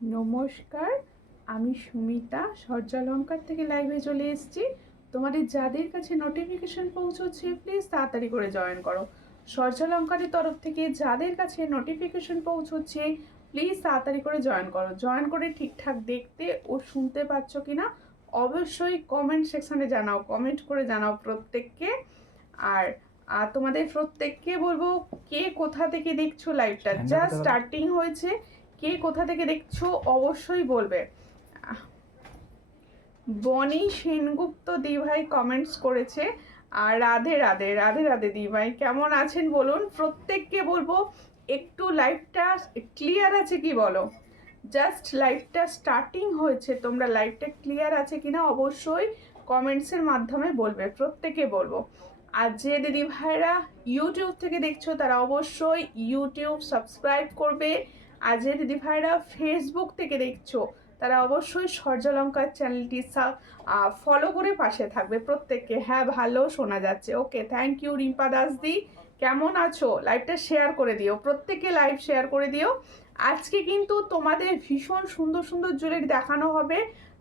নমস্কার, আমি সুমিতা সূর্যালঙ্কার থেকে লাইভে চলে এসেছি। তোমাদের যাদের কাছে নোটিফিকেশন পৌঁছচ্ছে প্লিজ তাড়াতাড়ি করে জয়েন করো। সূর্যালঙ্কারের তরফ থেকে যাদের কাছে নোটিফিকেশন পৌঁছচ্ছে প্লিজ তাড়াতাড়ি করে জয়েন করো। জয়েন করে ঠিকঠাক দেখতে ও শুনতে পাচ্ছ কিনা অবশ্যই কমেন্ট সেকশনে জানাও, কমেন্ট করে জানাও প্রত্যেককে। আর তোমাদের প্রত্যেককে বলবো, কে কোথা থেকে দেখছো লাইভটা, জাস্ট স্টার্টিং হয়েছে, কে কোথা থেকে দেখছো অবশ্যই বলবে। বনি সেনগুপ্ত দিভাই কমেন্টস করেছে। আর রাধে রাধে রাধে রাধে দিভাই, কেমন আছেন বলুন। প্রত্যেককে বলবো একটু লাইভটা ক্লিয়ার আছে কি বলো, জাস্ট লাইভটা স্টার্টিং হয়েছে, তোমরা লাইভটা ক্লিয়ার আছে কিনা অবশ্যই কমেন্টসের মাধ্যমে বলবে, প্রত্যেকে বলবো। আর যে দিদি ভাইরা ইউটিউব থেকে দেখছো তারা অবশ্যই ইউটিউব সাবস্ক্রাইব করবে। আর যে দিদি ভাইরা ফেসবুক থেকে দেখছো তারা অবশ্যই সূর্যালঙ্কার চ্যানেলটি ফলো করে পাশে থাকবে প্রত্যেককে। হ্যাঁ, ভালো শোনা যাচ্ছে, ওকে, থ্যাংক ইউ। রিম্পা দাসদি কেমন আছো, লাইভটা শেয়ার করে দিও, প্রত্যেকে লাইভ শেয়ার করে দিও। আজকে কিন্তু তোমাদের ভীষণ সুন্দর সুন্দর জুয়েলারি দেখানো হবে,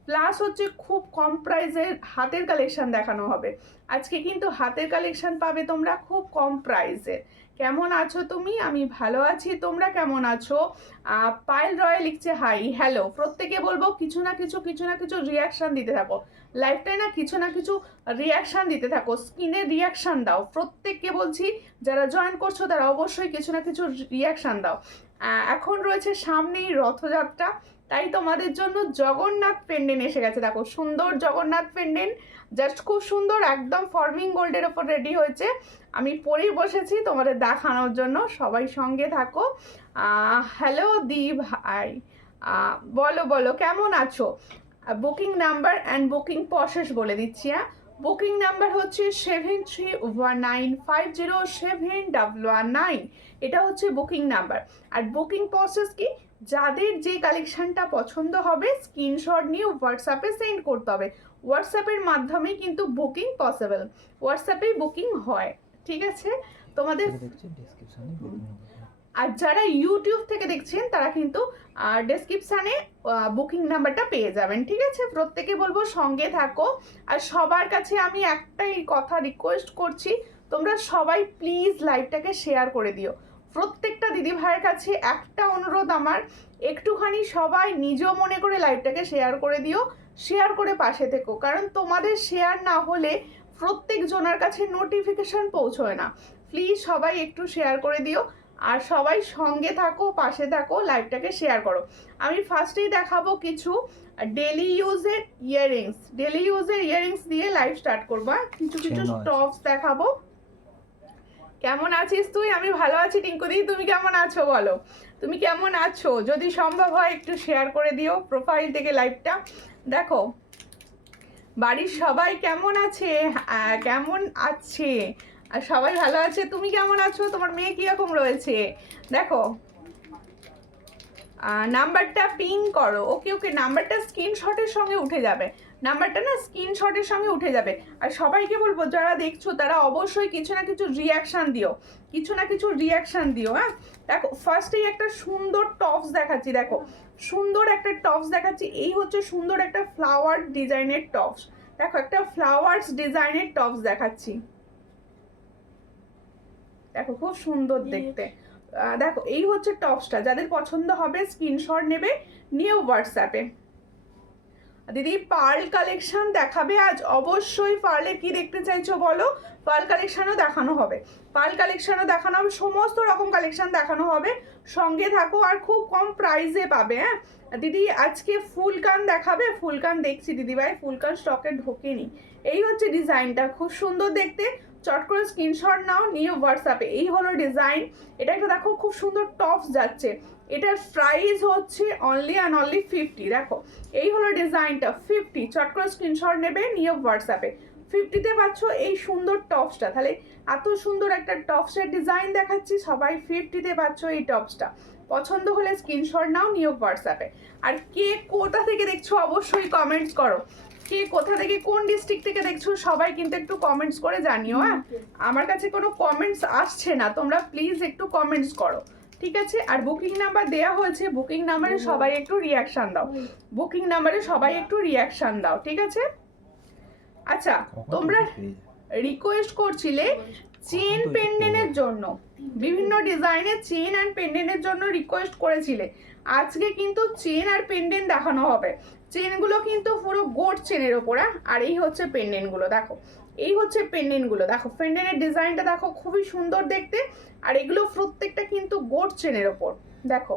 প্লাস হচ্ছে খুব কম প্রাইসের হাতের কালেকশন দেখানো হবে। আজকে কিন্তু হাতের কালেকশন পাবে তোমরা খুব কম প্রাইসে। কেমন আছো তুমি? আমি ভালো আছি, তোমরা কেমন আছো? পায়েল রয় লিখছে হাই, হ্যালো। প্রত্যেকে বলবো কিছু না কিছু রিয়াকশান দিতে থাকো, লাইফটাই না কিছু রিয়াকশান দিতে থাকো, স্ক্রিনে রিয়াকশান দাও। প্রত্যেককে বলছি যারা জয়েন করছো তারা অবশ্যই কিছু না কিছু রিয়াকশান দাও। এখন রয়েছে সামনেই রথযাত্রা, তাই তোমাদের জন্য জগন্নাথ পেন্ডেন্ট এসে গেছে। দেখো সুন্দর জগন্নাথ পেন্ডেন্ট, জাস্ট খুব সুন্দর, একদম ফর্মিং গোল্ডের ওপর রেডি হয়েছে। আমি পরেই বসেছি তোমাদের দেখানোর জন্য, সবাই সঙ্গে থাকো। হ্যালো দি ভাই, বলো বলো কেমন আছো। Booking number and booking process বলে দিচ্ছি। বুকিং নাম্বার হচ্ছে 7319507119, এটা হচ্ছে বুকিং নাম্বার। আর বুকিং প্রসেস কি, যাদের যে কালেকশনটা পছন্দ হবে স্ক্রিনশট নিয়ে হোয়াটসঅ্যাপে সেন্ড করতে হবে। হোয়াটসঅ্যাপের মাধ্যমে কিন্তু বুকিং পসিবল, হোয়াটসঅ্যাপেই বুকিং হয়, ঠিক আছে তোমাদের। আর যারা ইউটিউব থেকে দেখছেন তারা কিন্তু ডেসক্রিপশানে বুকিং নাম্বারটা পেয়ে যাবেন, ঠিক আছে। প্রত্যেকে বলবো সঙ্গে থাকো। আর সবার কাছে আমি একটাই কথা রিকোয়েস্ট করছি, তোমরা সবাই প্লিজ লাইভটাকে শেয়ার করে দিও। প্রত্যেকটা দিদি ভাইয়ের কাছে একটা অনুরোধ আমার, একটুখানি সবাই নিজ মনে করে লাইভটাকে শেয়ার করে দিও, শেয়ার করে পাশে থেকো, কারণ তোমাদের শেয়ার না হলে প্রত্যেক জনের কাছে নোটিফিকেশন পৌঁছয় না। প্লিজ সবাই একটু শেয়ার করে দিও, আর সবাই সঙ্গে থাকো, পাশে থাকো, লাইভটাকে শেয়ার করো। আমি ফার্স্টেই দেখাবো কিছু ডেলি ইউজের ইয়াররিংস দিয়ে লাইভ স্টার্ট করবো। কিছু টপস দেখাবো। কেমন আছিস তুই? আমি ভালো আছি টিঙ্কুদি, তুমি কেমন আছো বলো, তুমি কেমন আছো? যদি সম্ভব হয় একটু শেয়ার করে দিও প্রোফাইল থেকে লাইভটা। দেখো বাড়ির সবাই কেমন আছে, কেমন আছে, আর সবাই ভালো আছে। তুমি কেমন আছো? তোমার মেয়ে কিরকম রয়েছে? দেখো নাম্বারটা পিং করো, ওকে ওকে, নাম্বারটা স্ক্রিনশটের সঙ্গে উঠে যাবে, নাম্বারটা না স্ক্রিনশটের সঙ্গে উঠে যাবে। আর সবাইকে বলবো যারা দেখছো তারা অবশ্যই কিছু না কিছু রিয়াকশান দিও, হ্যাঁ। দেখো ফার্স্টেই একটা সুন্দর টপস দেখাচ্ছি, দেখো সুন্দর একটা টপস দেখাচ্ছি, এই হচ্ছে সুন্দর একটা ফ্লাওয়ার ডিজাইনের টপস। দেখো একটা ফ্লাওয়ার্স ডিজাইনের টপস দেখাচ্ছি, দেখো খুব সুন্দর দেখতে। দেখো এই হচ্ছে টপসটা, যাদের পছন্দ হবে স্ক্রিনশট নেবে, নিয়ে হোয়াটসঅ্যাপে। দিদি পার্ল কালেকশন দেখাবে আজ? অবশ্যই। পার্লের কি দেখতে চাইছো বলো, পার্ল কালেকশনও দেখানো হবে, সমস্ত রকম কালেকশন দেখানো হবে, সঙ্গে থাকো। আর খুব কম প্রাইসে পাবে। হ্যাঁ দিদি আজকে ফুলকান দেখাবে? ফুলকান দেখছি দিদিভাই, ফুলকান স্টকে ঢোকেনি। এই হচ্ছে ডিজাইনটা, খুব সুন্দর দেখতে, চট করে স্ক্রিনশট নাও, নিয়ে হোয়াটসঅ্যাপে। এই হলো ডিজাইন, এটা একটা দেখো খুব সুন্দর টপস যাচ্ছে, এটার প্রাইস হচ্ছে অনলি অ্যান্ড অনলি 50। দেখো এই হলো ডিজাইনটা 50, চট করে স্ক্রিনশট নেবে, নিয়ে হোয়াটসঅ্যাপে। 50তে পাচ্ছ এই সুন্দর টপসটা, তাহলে এত সুন্দর একটা টপসের ডিজাইন দেখাচ্ছি, সবাই 50তে পাচ্ছ এই টপসটা। পছন্দ হলে স্ক্রিনশট নাও, নিয়ে হোয়াটসঅ্যাপে। আর কে কোথা থেকে দেখছো অবশ্যই কমেন্টস করো, কে কোথা থেকে কোন ডিস্ট্রিক্ট থেকে দেখছো সবাই কিন্তু একটু কমেন্টস করে জানিও। হ্যাঁ আমার কাছে কোনো কমেন্টস আসছে না, তোমরা প্লিজ একটু কমেন্টস করো, ঠিক আছে। আর বুকিং নাম্বার দেওয়া হয়েছে, বুকিং নাম্বারে সবাই একটু রিয়াকশান দাও, বুকিং নাম্বারে সবাই একটু রিয়াকশান দাও, ঠিক আছে। আচ্ছা, তোমরা রিকোয়েস্ট করছিলে চেন পেন্ডেন্টের জন্য, বিভিন্ন ডিজাইনের চেন অ্যান্ড পেন্ডেন্টের জন্য রিকোয়েস্ট করেছিলে। আজকে কিন্তু চেন আর পেন্ডেন্ট দেখানো হবে। চেনগুলো কিন্তু পুরো গোট চেনের ওপর, আর এই হচ্ছে পেন্ডেন্টগুলো, দেখো এই হচ্ছে পেন্ডেন্টগুলো, দেখো পেন্ডেন্টের ডিজাইনটা দেখো খুবই সুন্দর দেখতে। আর এগুলো প্রত্যেকটা কিন্তু গোট চেনের ওপর, দেখো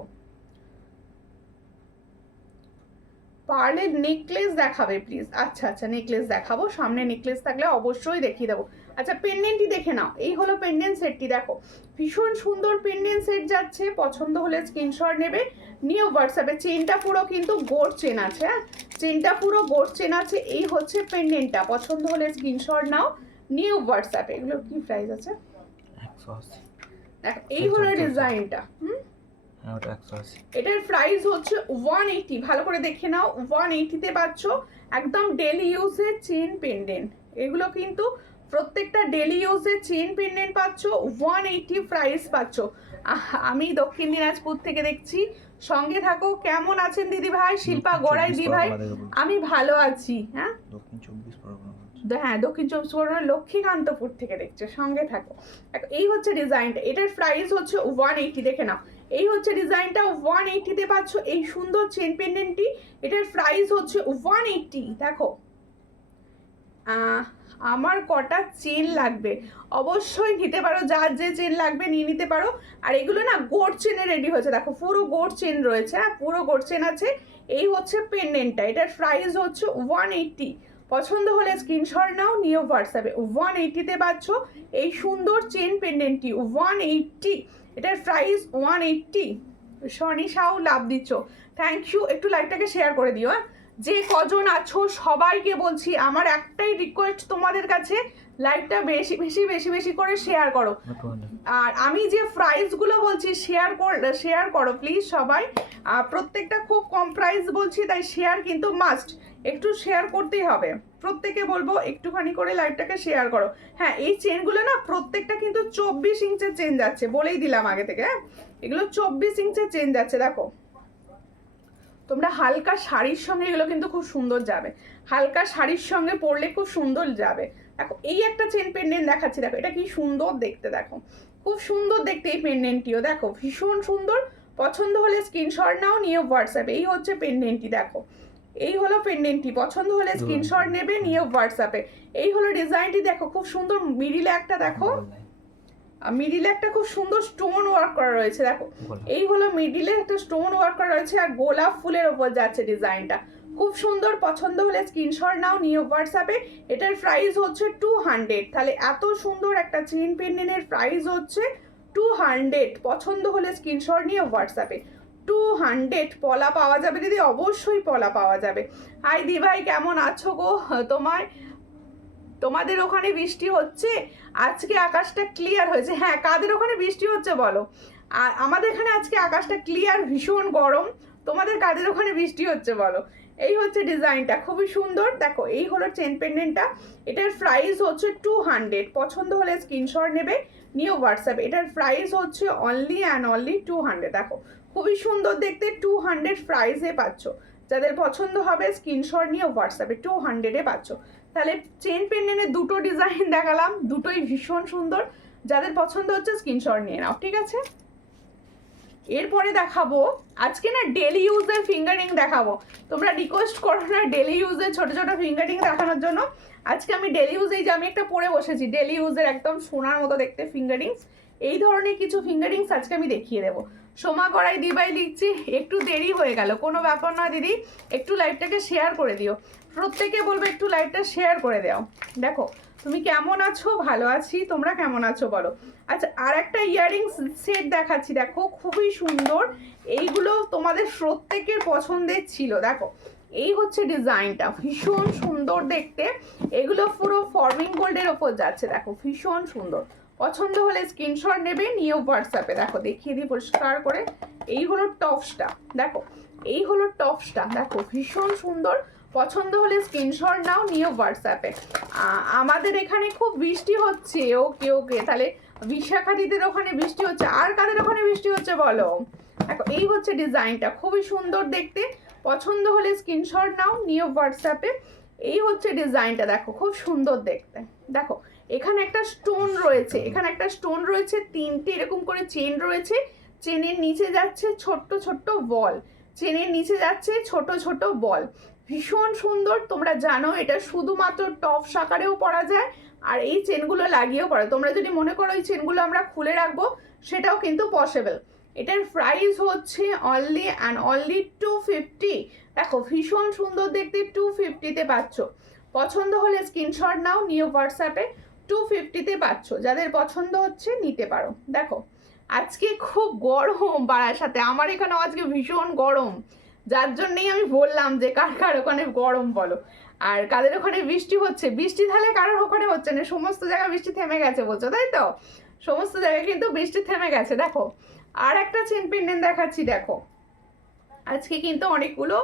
পার্লের নেকলেস দেখাবে প্লিজ। আচ্ছা আচ্ছা, নেকলেস দেখাবো, সামনে নেকলেস থাকলে অবশ্যই দেখিয়ে দেবো। আচ্ছা, পেন্ডেন্টই দেখে নাও, এই হলো পেন্ডেন্ট সেটটি, দেখো ভীষণ সুন্দর পেন্ডেন্ট সেট যাচ্ছে। পছন্দ হলে স্ক্রিনশট নেবে, নিউ হোয়াটসঅ্যাপে। চেনটা পুরো কিন্তু গোট চেন আছে, হ্যাঁ চেনটা পুরো গোট চেন আছে। এই হচ্ছে পেন্ডেন্টটা, পছন্দ হলে স্ক্রিনশট নাও, নিউ হোয়াটসঅ্যাপে। এগুলো কি প্রাইস আছে? 180। দেখো এই হলো ডিজাইনটা। এটার প্রাইস হচ্ছে 180। ভালো করে দেখে নাও, 180-তে পাচ্ছ একদম ডেলি ইউজের চেন পেন্ডেন্ট। এগুলো কিন্তু প্রত্যেকটা ডেলি ইউজের চেন পেন্ডেন্ট পাচ্ছ, 180 প্রাইস পাচ্ছ। আমি দক্ষিণ দিনাজপুর থেকে দেখছি, সঙ্গে থাকো। কেমন আছেন দিদি ভাই? শিল্পা গড়াই দি ভাই, আমি ভালো আছি। হ্যাঁ দক্ষিণ 24 পরগনা লক্ষ্মীকান্তপুর থেকে দেখছো, সঙ্গে থাকো। এই হচ্ছে ডিজাইনটা, এটার প্রাইস হচ্ছে 180, দেখে নাও। এই হচ্ছে ডিজাইনটা, 180-তে পাচ্ছ এই সুন্দর চেন পেন্ডেন্টটি। এটার প্রাইস হচ্ছে 180। দেখো আমার কটা চেন লাগবে, অবশ্যই নিতে পারো, যার যে চেন লাগবে নিয়ে নিতে পারো। আর এগুলো না গোট চেনে রেডি হয়েছে, দেখো পুরো গোট চেন রয়েছে, হ্যাঁ পুরো গোট চেন আছে। এই হচ্ছে পেন্ডেন্টটা, এটার প্রাইস হচ্ছে 180। পছন্দ হলে স্ক্রিনশট নাও, নিও হোয়াটসঅ্যাপে। 180-তে পাচ্ছ এই সুন্দর চেন পেন্ডেন্টটি, 180। এটার প্রাইস 180। শনি সাউ লাভ দিচ্ছ, থ্যাংক ইউ। একটু লাইভটাকে শেয়ার করে দিও, হ্যাঁ যে কজন আছো সবাইকে বলছি, আমার একটাই রিকোয়েস্ট তোমাদের কাছে, লাইভটা বেশি বেশি বেশি বেশি করে শেয়ার করো। আর আমি যে প্রাইসগুলো বলছি শেয়ার করো প্লিজ সবাই। প্রত্যেকটা খুব কম প্রাইস বলছি, তাই শেয়ার কিন্তু মাস্ট, একটু শেয়ার করতেই হবে। প্রত্যেকে বলবো একটুখানি করে লাইভটাকে শেয়ার করো। হ্যাঁ এই চেনগুলো না প্রত্যেকটা কিন্তু 24 ইঞ্চের চেন যাচ্ছে, বলেই দিলাম আগে থেকে। হ্যাঁ এগুলো 24 ইঞ্চের চেন যাচ্ছে। দেখো তোমরা হালকা শাড়ির সঙ্গে এগুলো কিন্তু খুব সুন্দর যাবে, হালকা শাড়ির সঙ্গে পরলে খুব সুন্দর যাবে। দেখো এই একটা চেন পেন্ডেন্ট দেখাচ্ছি, দেখো এটা কি সুন্দর দেখতে, দেখো খুব সুন্দর দেখতে এই পেন্ডেন্টটিও, দেখো ভীষণ সুন্দর। পছন্দ হলে স্ক্রিনশট নাও, নিয়ে হোয়াটসঅ্যাপে। এই হচ্ছে পেন্ডেন্টটি, দেখো এই হলো পেন্ডেন্টটি, পছন্দ হলে স্ক্রিনশট নেবে, নিয়ে হোয়াটসঅ্যাপে। এই হলো ডিজাইনটি, দেখো খুব সুন্দর। মিডিলে একটা দেখো, মিডিলে একটা খুব সুন্দর স্টোন ওয়ার্ক করা রয়েছে, দেখো এই হলো মিডিলে একটা স্টোন ওয়ার্ক করা রয়েছে, আর গোলাপ ফুলের ওপর যাচ্ছে ডিজাইনটা, খুব সুন্দর। পছন্দ হলে স্ক্রিনশট নাও, নিয়ে হোয়াটসঅ্যাপে। এটার প্রাইস হচ্ছে 200। তাহলে এত সুন্দর একটা চেন পেন্ডেন্টের প্রাইস হচ্ছে 200। পছন্দ হলে স্ক্রিনশট নিয়ে হোয়াটসঅ্যাপে। 200 পলা পাওয়া যাবে দিদি, অবশ্যই পলা পাওয়া যাবে। হাই দি ভাই, কেমন আছো গো? তোমাদের ওখানে বৃষ্টি হচ্ছে? আজকে আকাশটা ক্লিয়ার হয়েছে। হ্যাঁ কাদের ওখানে বৃষ্টি হচ্ছে বলো? আর আমাদের এখানে আজকে আকাশটা ক্লিয়ার, ভীষণ গরম। তোমাদের কাদের ওখানে বৃষ্টি হচ্ছে বলো? এই হচ্ছে ডিজাইনটা, খুবই সুন্দর। দেখো এই হলো চেন পেন্ডেন্টটা, এটার প্রাইস হচ্ছে 200। পছন্দ হলে স্ক্রিনশট নেবে, নিউ হোয়াটসঅ্যাপ। এটার প্রাইস হচ্ছে অনলি অ্যান্ড অনলি 200। দেখো খুবই সুন্দর দেখতে, 200 প্রাইসে পাচ্ছ। যাদের পছন্দ হবে স্ক্রিনশট নিয়ে হোয়াটসঅ্যাপে, 200-এ পাচ্ছ। তাহলে চেন পেন্ডেন্টের দুটো ডিজাইন দেখালাম, দুটোই ভীষণ সুন্দর। যাদের পছন্দ হচ্ছে স্ক্রিনশট নিয়ে নাও, ঠিক আছে। এরপরে দেখাবো আজকে না ডেলি ইউজের ফিঙ্গারিং দেখাবো। তোমরা রিকোয়েস্ট করো না ডেলি ইউজের ছোট ছোট ফিঙ্গারিং দেখানোর জন্য। আজকে আমি ডেলি ইউজেই যে আমি একটা পরে বসেছি, ডেলি ইউজের একদম সোনার মতো দেখতে ফিঙ্গারিংস, এই ধরনের কিছু ফিঙ্গারিংস আজকে আমি দেখিয়ে দেবো। সোমা করাই দিবাই লিখছি, একটু দেরি হয়ে গেল, কোনো ব্যাপার নয় দিদি, একটু লাইভটাকে শেয়ার করে দিও। প্রত্যেকে বলবো একটু লাইভটা শেয়ার করে দাও। দেখো তুমি কেমন আছো? ভালো আছি, তোমরা কেমন আছো বলো? আচ্ছা আর একটা ইয়াররিংস সেট দেখাচ্ছি, দেখো খুবই সুন্দর। এইগুলো তোমাদের প্রত্যেকের পছন্দের ছিল। দেখো এই হচ্ছে ডিজাইনটা, ভীষণ সুন্দর দেখতে। এগুলো পুরো ফর্মিং গোল্ডের ওপর যাচ্ছে, দেখো ভীষণ সুন্দর। পছন্দ হলে স্ক্রিনশট নেবে, নিয়ে হোয়াটসঅ্যাপে। দেখো দেখিয়ে দিই পরিষ্কার করে, এই হলো টপসটা, দেখো এই হলো টপসটা, দেখো ভীষণ সুন্দর। পছন্দ হলে স্ক্রিনশট নাও, নিয়ে হোয়াটসঅ্যাপে। আমাদের এখানে খুব বৃষ্টি হচ্ছে, ওকে ওকে, তাহলে বিশাখাদিদের ওখানে বৃষ্টি হচ্ছে, আর কাদের ওখানে বৃষ্টি হচ্ছে বলো। দেখো এই হচ্ছে ডিজাইনটা, খুবই সুন্দর দেখতে। পছন্দ হলে স্ক্রিনশট নাও, নিও হোয়াটসঅ্যাপে। এই হচ্ছে ডিজাইনটা, দেখো খুব সুন্দর দেখতে। দেখো এখানে একটা স্টোন রয়েছে, এখানে একটা স্টোন রয়েছে, তিনটে এরকম করে চেন রয়েছে, চেনের নিচে যাচ্ছে ছোট্ট ছোট্ট বল, চেনের নিচে যাচ্ছে ছোট ছোট বল। ভীষণ সুন্দর। তোমরা জানো এটা শুধুমাত্র টপ আকারেও পরা যায়, আর এই চেনগুলো লাগিয়েও পরে। তোমরা যদি মনে করো এই চেনগুলো আমরা খুলে রাখবো, সেটাও কিন্তু পসিবল। এটার প্রাইস হচ্ছে অনলি অ্যান্ড অনলি 250। দেখো ভীষণ সুন্দর দেখতে, 250-তে পাচ্ছ। পছন্দ হলে স্ক্রিনশট নাও, নিও হোয়াটসঅ্যাপে। 250-তে পাচ্ছ, যাদের পছন্দ হচ্ছে নিতে পারো। দেখো আজকে খুব গরম বাড়ার সাথে, আমার এখানেও আজকে ভীষণ গরম, যার জন্যই আমি বললাম যে কার কার ওখানে গরম বলো, আর কাদের ওখানে বৃষ্টি হচ্ছে। বৃষ্টি তাহলে কারোর ওখানে হচ্ছে না, সমস্ত জায়গায় বৃষ্টি থেমে গেছে বলছো, তাই তো? সমস্ত জায়গায় কিন্তু বৃষ্টি থেমে গেছে। দেখো আর একটা চেন পেন্ডেন্ট দেখাচ্ছি। দেখো আজকে কিন্তু অনেকগুলো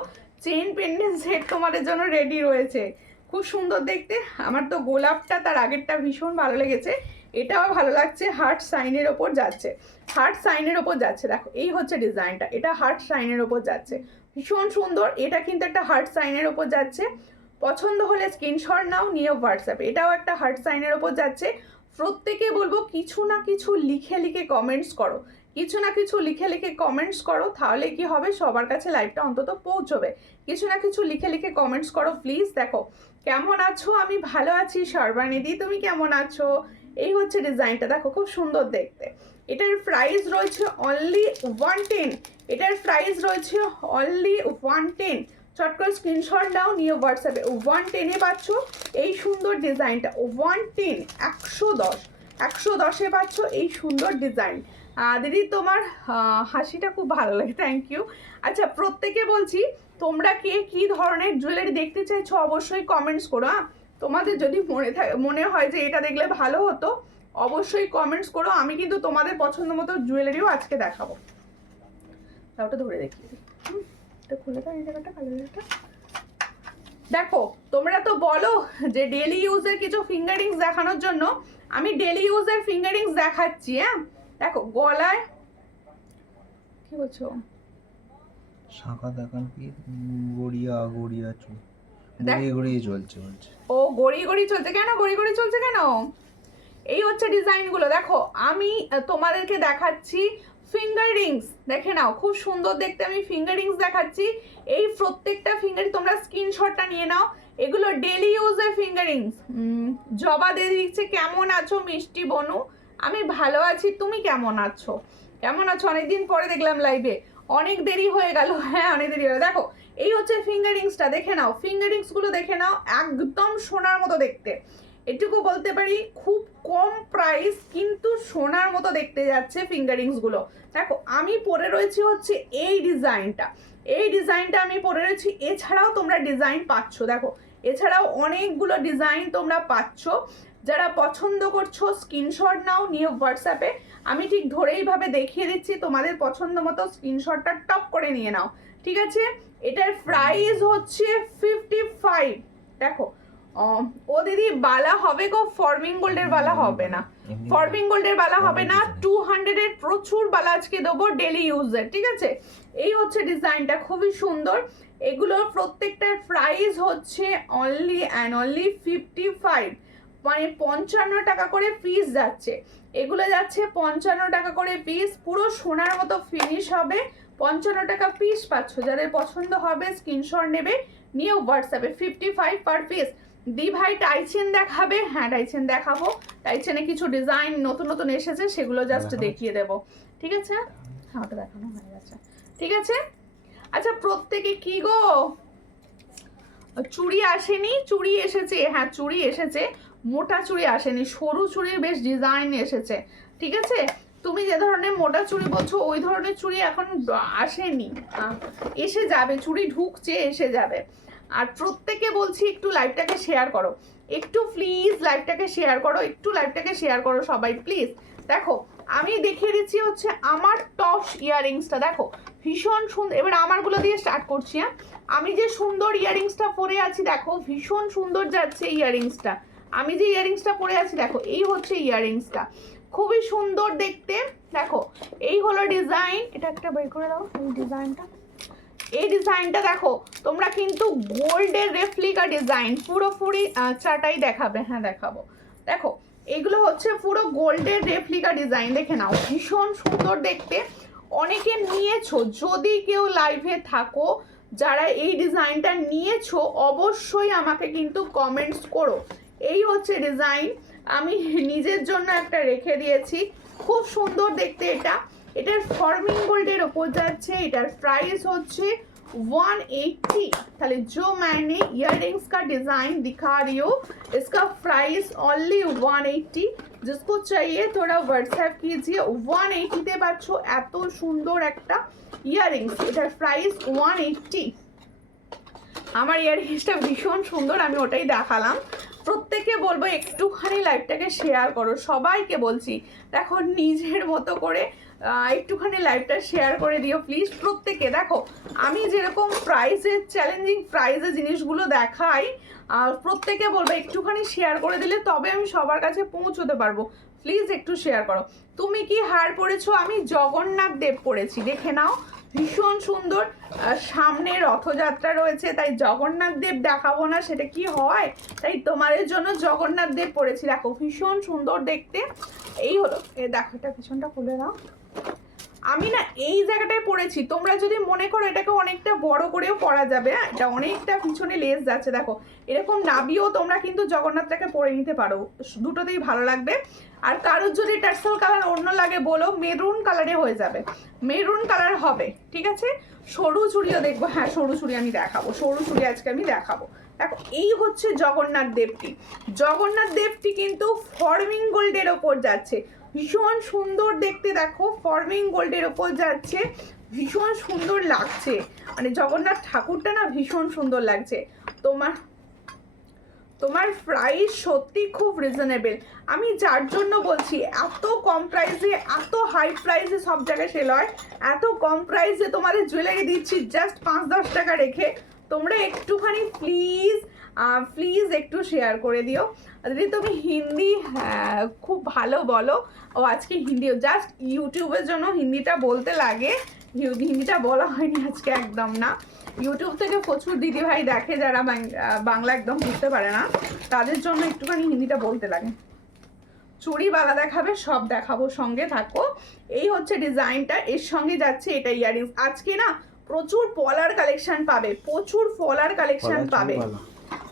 চেন পেন্ডেন্ট সেট তোমাদের জন্য রেডি রয়েছে, খুব সুন্দর দেখতে। আমার তো গোলাপটা তার আগেরটা ভীষণ ভালো লেগেছে, এটাও ভালো লাগছে। হার্ট সাইনের ওপর যাচ্ছে, হার্ট সাইনের ওপর যাচ্ছে। দেখো এই হচ্ছে ডিজাইনটা, এটা হার্ট সাইনের ওপর যাচ্ছে, ভীষণ সুন্দর। এটা কিন্তু একটা হার্ট সাইনের ওপর যাচ্ছে। পছন্দ হলে স্ক্রিনশট নাও, নিয়ে হোয়াটসঅ্যাপে। এটাও একটা হার্ট সাইনের ওপর যাচ্ছে। প্রত্যেকে বলবো কিছু না কিছু লিখে লিখে কমেন্টস করো, কিছু না কিছু লিখে লিখে কমেন্টস করো, তাহলে কি হবে, সবার কাছে লাইভটা অন্তত পৌঁছবে। কিছু না কিছু লিখে লিখে কমেন্টস করো প্লিজ। দেখো কেমন আছো? আমি ভালো আছি সর্বানিধি, তুমি কেমন আছো? এই হচ্ছে ডিজাইনটা, দেখো খুব সুন্দর দেখতে। এটার প্রাইস রয়েছে অনলি 110। এটার প্রাইস রয়েছে অনলি 110। চট করে স্ক্রিনশট দাও, নিয়ে হোয়াটসঅ্যাপে। 110-এ পাচ্ছ এই সুন্দর ডিজাইনটা। 110, 110, 110-এ পাচ্ছ এই সুন্দর ডিজাইন। দিদি তোমার হাসিটা খুব ভালো লাগে, থ্যাংক ইউ। আচ্ছা প্রত্যেকে বলছি, তোমরা কে কী ধরনের জুয়েলারি দেখতে চাইছো অবশ্যই কমেন্টস করো। তোমাদের যদি মনে হয় যে এটা দেখলে ভালো হতো, অবশ্যই কমেন্টস করো। আমি কিন্তু তোমাদের পছন্দ মতো জুয়েলারিও আজকে দেখাবো। ওটা ধরে দেখিয়ে দিই, এটা খুলে দাও, এই জায়গাটা কালারটা। দেখো তোমরা তো বলো যে ডেলি ইউজের কিছু ফিঙ্গারিংস দেখানোর জন্য, আমি ডেলি ইউজের ফিঙ্গারিংস দেখাচ্ছি। দেখো গলায় কি বলছো, শাখা দেখান কি গড়িয়া গড়িয়া গড়িয়ে গড়িয়ে চলছে বলছে। ও গড়িয়ে গড়িয়ে চলছে কেন? গড়িয়ে গড়িয়ে চলছে কেন? এই হচ্ছে ডিজাইনগুলো। দেখো আমি তোমাদেরকে দেখাচ্ছি ফিঙ্গার রিংস, দেখে নাও খুব সুন্দর দেখতে। আমি ফিঙ্গার রিংস দেখাচ্ছি, এই প্রত্যেকটা ফিঙ্গার তোমরা স্ক্রিনশটটা নিয়ে নাও। এগুলো ডেলি ইউজের ফিঙ্গার রিংস। জবা দিয়ে দিচ্ছে, কেমন আছো মিষ্টি বনু? আমি ভালো আছি, তুমি কেমন আছো? কেমন আছো? অনেকদিন পরে দেখলাম লাইভে, অনেক দেরি হয়ে গেল। হ্যাঁ অনেক দেরি হয়ে গেল। দেখো এই হচ্ছে ফিঙ্গার রিংসটা, দেখে নাও ফিঙ্গার রিংসগুলো, দেখে নাও একদম সোনার মতো দেখতে। এটুকু বলতে পারি খুব কম প্রাইস, কিন্তু সোনার মতো দেখতে যাচ্ছে ফিঙ্গারিংসগুলো। দেখো আমি পরে রয়েছি হচ্ছে এই ডিজাইনটা, এই ডিজাইনটা আমি পরে রয়েছি। এছাড়াও তোমরা ডিজাইন পাচ্ছ, দেখো এছাড়াও অনেকগুলো ডিজাইন তোমরা পাচ্ছ। যারা পছন্দ করছো স্ক্রিনশট নাও, নিয়ে হোয়াটসঅ্যাপে। আমি ঠিক ধরেইভাবে দেখিয়ে দিচ্ছি, তোমাদের পছন্দ মতো স্ক্রিনশটটা টপ করে নিয়ে নাও, ঠিক আছে? এটার প্রাইস হচ্ছে 55। দেখো ও দিদি বালা হবে গো, ফর্মিং গোল্ডের বালা হবে না, ফর্মিং গোল্ডের বালা হবে না। 200-এর প্রচুর বালা আজকে দেবো ডেলি ইউজের, ঠিক আছে? এই হচ্ছে ডিজাইনটা, খুবই সুন্দর। এগুলোর প্রত্যেকটার প্রাইস হচ্ছে অনলি অ্যান্ড অনলি 55, মানে 55 টাকা করে পিস যাচ্ছে। এগুলো যাচ্ছে 55 টাকা করে পিস, পুরো সোনার মতো ফিনিশ হবে। 55 টাকা পিস পাচ্ছ, যাদের পছন্দ হবে স্ক্রিনশট নেবে, নিয়ে হোয়াটসঅ্যাপে। 55 পার পিস। দি ভাই টাইচেন দেখাবে? হ্যাঁ টাইচেন দেখাবো। টাইচেনে কিছু ডিজাইন নতুন নতুন এসেছে, সেগুলো জাস্ট দেখিয়ে দেবো, ঠিক আছে? হ্যাঁ ওটা দেখানো হয়ে গেছে, ঠিক আছে। আচ্ছা প্রত্যেকে কি গো, চুড়ি আসেনি? চুড়ি এসেছে, হ্যাঁ চুড়ি এসেছে, মোটা চুড়ি আসেনি, সরু চুড়ির বেশ ডিজাইন এসেছে, ঠিক আছে? তুমি যে ধরনের মোটা চুড়ি বলছো ওই ধরনের চুড়ি এখন আসেনি, এসে যাবে, চুড়ি ঢুকছে, এসে যাবে। আর প্রত্যেকে বলছি একটু লাইভটাকে শেয়ার করো, একটু প্লিজ লাইভটাকে শেয়ার করো, একটু লাইভটাকে শেয়ার করো সবাই প্লিজ। দেখো আমি দেখিয়ে দিচ্ছি হচ্ছে আমার টপ ইয়াররিংসটা, দেখো ভীষণ সুন্দর। এবার আমারগুলো দিয়ে স্টার্ট করছি। আমি যে সুন্দর ইয়াররিংসটা পরে আছি, দেখো ভীষণ সুন্দর যাচ্ছে ইয়াররিংসটা। আমি যে ইয়াররিংসটা পরে আছি, দেখো এই হচ্ছে ইয়াররিংসটা, খুবই সুন্দর দেখতে। দেখো এই হলো ডিজাইন, এটা একটা বের করে দাও এই ডিজাইনটা। এই ডিজাইনটা দেখো তোমরা কিন্তু গোল্ডের রেপ্লিকা ডিজাইন, পুরোপুরি চাটাই দেখাবে, হ্যাঁ দেখাবো। দেখো এগুলো হচ্ছে পুরো গোল্ডের রেপ্লিকা ডিজাইন, দেখে নাও ভীষণ সুন্দর দেখতে। অনেকে নিয়েছো, যদি কেউ লাইভে থাকো যারা এই ডিজাইনটা নিয়েছো অবশ্যই আমাকে কিন্তু কমেন্টস করো। এই হচ্ছে ডিজাইন, আমি নিজের জন্য একটা রেখে দিয়েছি, খুব সুন্দর দেখতে এটা। এটার ফর্মিং গোল্ডের ওপর যাচ্ছে, এটার প্রাইস হচ্ছে 180। তাহলে जो मैंने इयररिंग्स का डिजाइन दिखा रही हूँ इसका प्राइस ओनली 180। जिसको चाहिए थोड़ा व्हाट्सएप कीजिए। 180 তে পাচ্ছ এত সুন্দর একটা ইয়াররিংস, এটার প্রাইস 180। আমার ইয়াররিংসটা ভীষণ সুন্দর, আমি ওটাই দেখালাম। প্রত্যেককে বলবো একটুখানি লাইভটাকে শেয়ার করো, সবাইকে বলছি। দেখো নিজের মতো করে একটুখানি লাইভটা শেয়ার করে দিও প্লিজ প্রত্যেকে। দেখো আমি যেরকম প্রাইসে, চ্যালেঞ্জিং প্রাইসে জিনিসগুলো দেখাই, প্রত্যেকে বলবো একটুখানি শেয়ার করে দিলে তবে আমি সবার কাছে পৌঁছতে পারবো। প্লিজ একটু শেয়ার করো। তুমি কি হার পরেছো? আমি জগন্নাথ দেব পরেছি, দেখে নাও ভীষণ সুন্দর। সামনে রথযাত্রা রয়েছে, তাই জগন্নাথ দেব দেখাবো না সেটা কি হয়, তাই তোমাদের জন্য জগন্নাথ দেব পরেছি। দেখো ভীষণ সুন্দর দেখতে। এই হলো, দেখো এটা পিছনটা খুলে দাও। আমি না এই জায়গাটায় পরেছি, তোমরা যদি মনে করো এটাকে অনেকটা বড় করেও পরা যাবে, এটা অনেকটা পিছনে লেস যাচ্ছে। দেখো এরকম নাবিও তোমরা কিন্তু জগন্নাথটাকে পরে নিতে পারো, দুটোতেই ভালো লাগবে। আর কারোর যদি টার্সেল কালার অন্য লাগে বলো, মেরুন কালারে হয়ে যাবে, মেরুন কালার হবে, ঠিক আছে। সরু চুড়িও দেখবো, হ্যাঁ সরু চুড়ি আমি দেখাবো, সরু চুড়ি আজকে আমি দেখাবো। দেখো এই হচ্ছে জগন্নাথ দেবটি। জগন্নাথ দেবটি কিন্তু ফর্মিং গোল্ডের ওপর যাচ্ছে, ভীষণ সুন্দর দেখতে। দেখো ফর্মিং গোল্ডের ওপর যাচ্ছে, ভীষণ সুন্দর লাগছে, মানে জগন্নাথ ঠাকুরটা না ভীষণ সুন্দর লাগছে। তোমার প্রাইস সত্যি খুব রিজনেবল। আমি যার জন্য বলছি এত কম প্রাইসে, এত হাই প্রাইসে সব জায়গায় সেল হয়, এত কম প্রাইসে তোমাদের জুয়েলারি দিচ্ছি জাস্ট 5-10 টাকা রেখে। তোমরা একটুখানি প্লিজ একটু শেয়ার করে দিও। যদি তুমি হিন্দি খুব ভালো বলো, ও আজকে হিন্দিও জাস্ট ইউটিউবের জন্য হিন্দিটা বলতে লাগে, হিন্দিটা বলা হয়নি আজকে একদম না। ইউটিউব থেকে প্রচুর দিদিভাই দেখে যারা বাংলা একদম বুঝতে পারে না, তাদের জন্য একটুখানি হিন্দিটা বলতে লাগে। চুড়ি বালা দেখাবে, সব দেখাবো, সঙ্গে থাকো। এই হচ্ছে ডিজাইনটা, এর সঙ্গে যাচ্ছে এটা ইয়াররিংস। আজকে না প্রচুর পলার কালেকশন পাবে, প্রচুর পলার কালেকশন পাবে,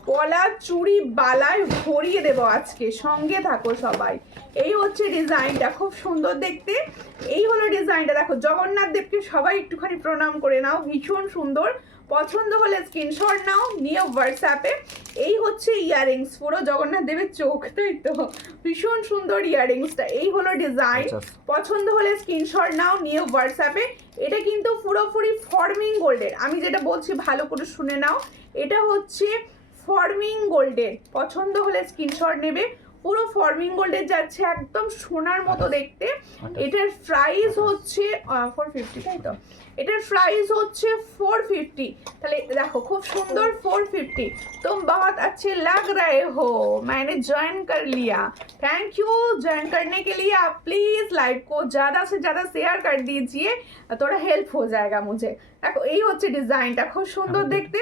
পলা চুড়ি বালায় ভরিয়ে দেবো আজকে, সঙ্গে থাকো সবাই। এই হচ্ছে ডিজাইনটা, খুব সুন্দর দেখতে। এই হলো ডিজাইনটা। দেখো জগন্নাথ দেবকে সবাই একটুখানি প্রণাম করে নাও, ভীষণ সুন্দর। পছন্দ হলে স্ক্রিনশট নাও, নিয়ে হোয়াটসঅ্যাপে। এই হচ্ছে ইয়াররিংস, পুরো জগন্নাথ দেবের চোখ, তাই তো ভীষণ সুন্দর ইয়াররিংসটা। এই হলো ডিজাইন, পছন্দ হলে স্ক্রিনশট নাও, নিয়ে হোয়াটসঅ্যাপে। এটা কিন্তু পুরোপুরি ফর্মিং গোল্ডের, আমি যেটা বলছি ভালো করে শুনে নাও, এটা হচ্ছে ফর্মিং গোল্ডের। পছন্দ হলে স্ক্রিনশট নেবে, পুরো ফর্মিং গোল্ডের যাচ্ছে, একদম সোনার মতো দেখতে। এটার প্রাইস হচ্ছে 450, তাই তো, এটার প্রাইস হচ্ছে 450। তাহলে দেখো খুব সুন্দর 450। तुम बहुत अच्छे लग रहे हो, मैंने ज्वाइन कर लिया, थैंक यू ज्वाइन करने के लिए। आप प्लीज लाइव को ज़्यादा से ज़्यादा शेयर कर दीजिए, थोड़ा हेल्प हो जाएगा मुझे। देखो এই হচ্ছে ডিজাইনটা, খুব সুন্দর দেখতে।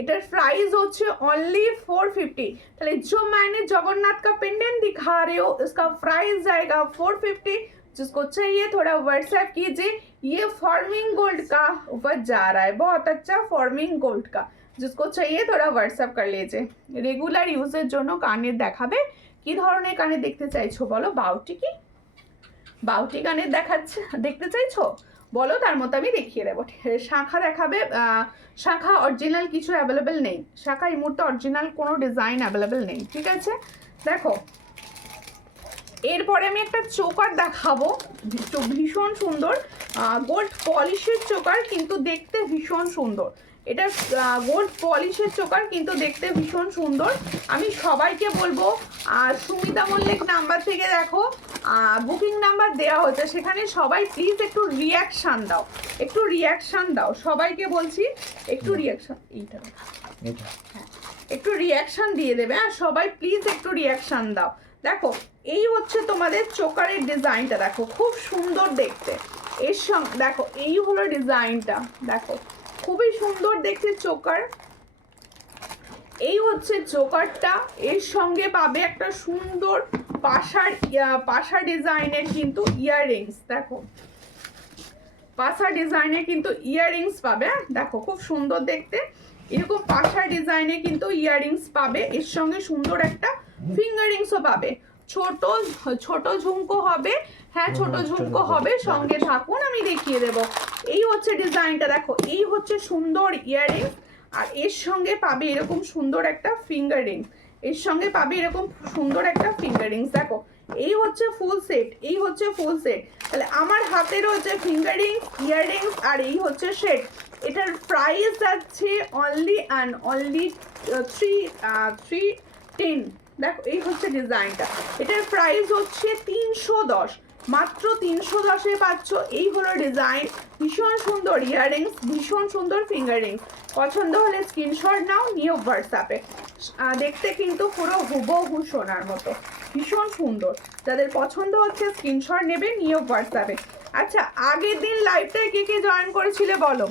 এটার প্রাইস হচ্ছে ओनली 450। তাহলে जो मैंने जगन्नाथ का पेंडेंट दिखा रहे हो इसका प्राइस जाएगा 450। जिसको चाहिए थोड़ा व्हाट्सएप कीजिए। ये फॉर्मिंग गोल्ड का ऊपर जा रहा है, बहुत अच्छा फॉर्मिंग गोल्ड का। जिसको चाहिए थोड़ा व्हाट्सएप कर लीजिए। রেগুলার ইউজের জন্য কানের দেখাবে, কি ধরনের কানের দেখতে চাইছো বলো? বাউটি কানের দেখাচ্ছে, দেখতে চাইছো বলো, তার মতো আমি দেখিয়ে দেবো। শাঁখা দেখাবে, শাঁখা অরিজিনাল কিছু অ্যাভেলেবেল নেই, শাঁখা এই মুহূর্তে অরিজিনাল কোনো ডিজাইন অ্যাভেলেবেল নেই, ঠিক আছে। দেখো এরপরে আমি একটা চোকার দেখাবো, ভীষণ সুন্দর গোল্ড পলিশের চোকার, কিন্তু দেখতে ভীষণ সুন্দর। এটা গোল্ড পলিশের চোকার, কিন্তু দেখতে ভীষণ সুন্দর। আমি সবাইকে বলবো সুমিতা মল্লিক নাম্বার থেকে দেখো, বুকিং নাম্বার দেওয়া হচ্ছে, সেখানে সবাই প্লিজ একটু রিয়াকশান দাও, একটু রিয়াকশান দাও, সবাইকে বলছি একটু রিয়াকশান, এইটা হ্যাঁ একটু রিয়াকশান দিয়ে দেবে, আর সবাই প্লিজ একটু রিয়াকশান দাও। দেখো এই হচ্ছে তোমাদের চোকারের ডিজাইনটা, দেখো খুব সুন্দর দেখতে। এর সঙ্গে দেখো এই হলো ডিজাইনটা, দেখো খুবই সুন্দর দেখতে চোকার। এই হচ্ছে চোকারটা, এর সঙ্গে পাবে একটা সুন্দর পাশা ডিজাইনের কিন্তু ইয়াররিংস, দেখো পাশা ডিজাইনের কিন্তু ইয়াররিংস পাবে। দেখো খুব সুন্দর দেখতে, এরকম পাশা ডিজাইনে কিন্তু ইয়াররিংস পাবে। এর সঙ্গে সুন্দর একটা ফিঙ্গারিংসও পাবে। ছোট ছোট ঝুমকো হবে, হ্যাঁ ছোট ঝুমকো হবে, সঙ্গে থাকুন আমি দেখিয়ে দেব। এই হচ্ছে ডিজাইনটা, দেখো এই হচ্ছে সুন্দর ইয়াররিংস, আর এর সঙ্গে পাবে এরকম সুন্দর একটা ফিঙ্গারিং, এর সঙ্গে পাবে এরকম সুন্দর একটা ফিঙ্গারিংস। দেখো এই হচ্ছে ফুল সেট, এই হচ্ছে ফুল সেট। তাহলে আমার হাতের হচ্ছে ফিঙ্গারিং, ইয়াররিংস আর এই হচ্ছে সেট। এটার প্রাইস যাচ্ছে অনলি অ্যান্ড অনলি 310। দেখো এই হচ্ছে ডিজাইনটা, এটার প্রাইস হচ্ছে 310, মাত্র 310-এ পাচ্ছ। এই হলো ডিজাইন, ভীষণ সুন্দর ইয়াররিংস, ভীষণ সুন্দর ফিঙ্গারিংস। পছন্দ হলে স্ক্রিনশট নাও, নিও হোয়াটসঅ্যাপে। দেখতে কিন্তু পুরো হুবহু সোনার মতো, ভীষণ সুন্দর। যাদের পছন্দ হচ্ছে স্ক্রিনশট নেবে, নিও হোয়াটসঅ্যাপে। আচ্ছা আগের দিন লাইভটায় কে কে জয়েন করেছিলে বলো?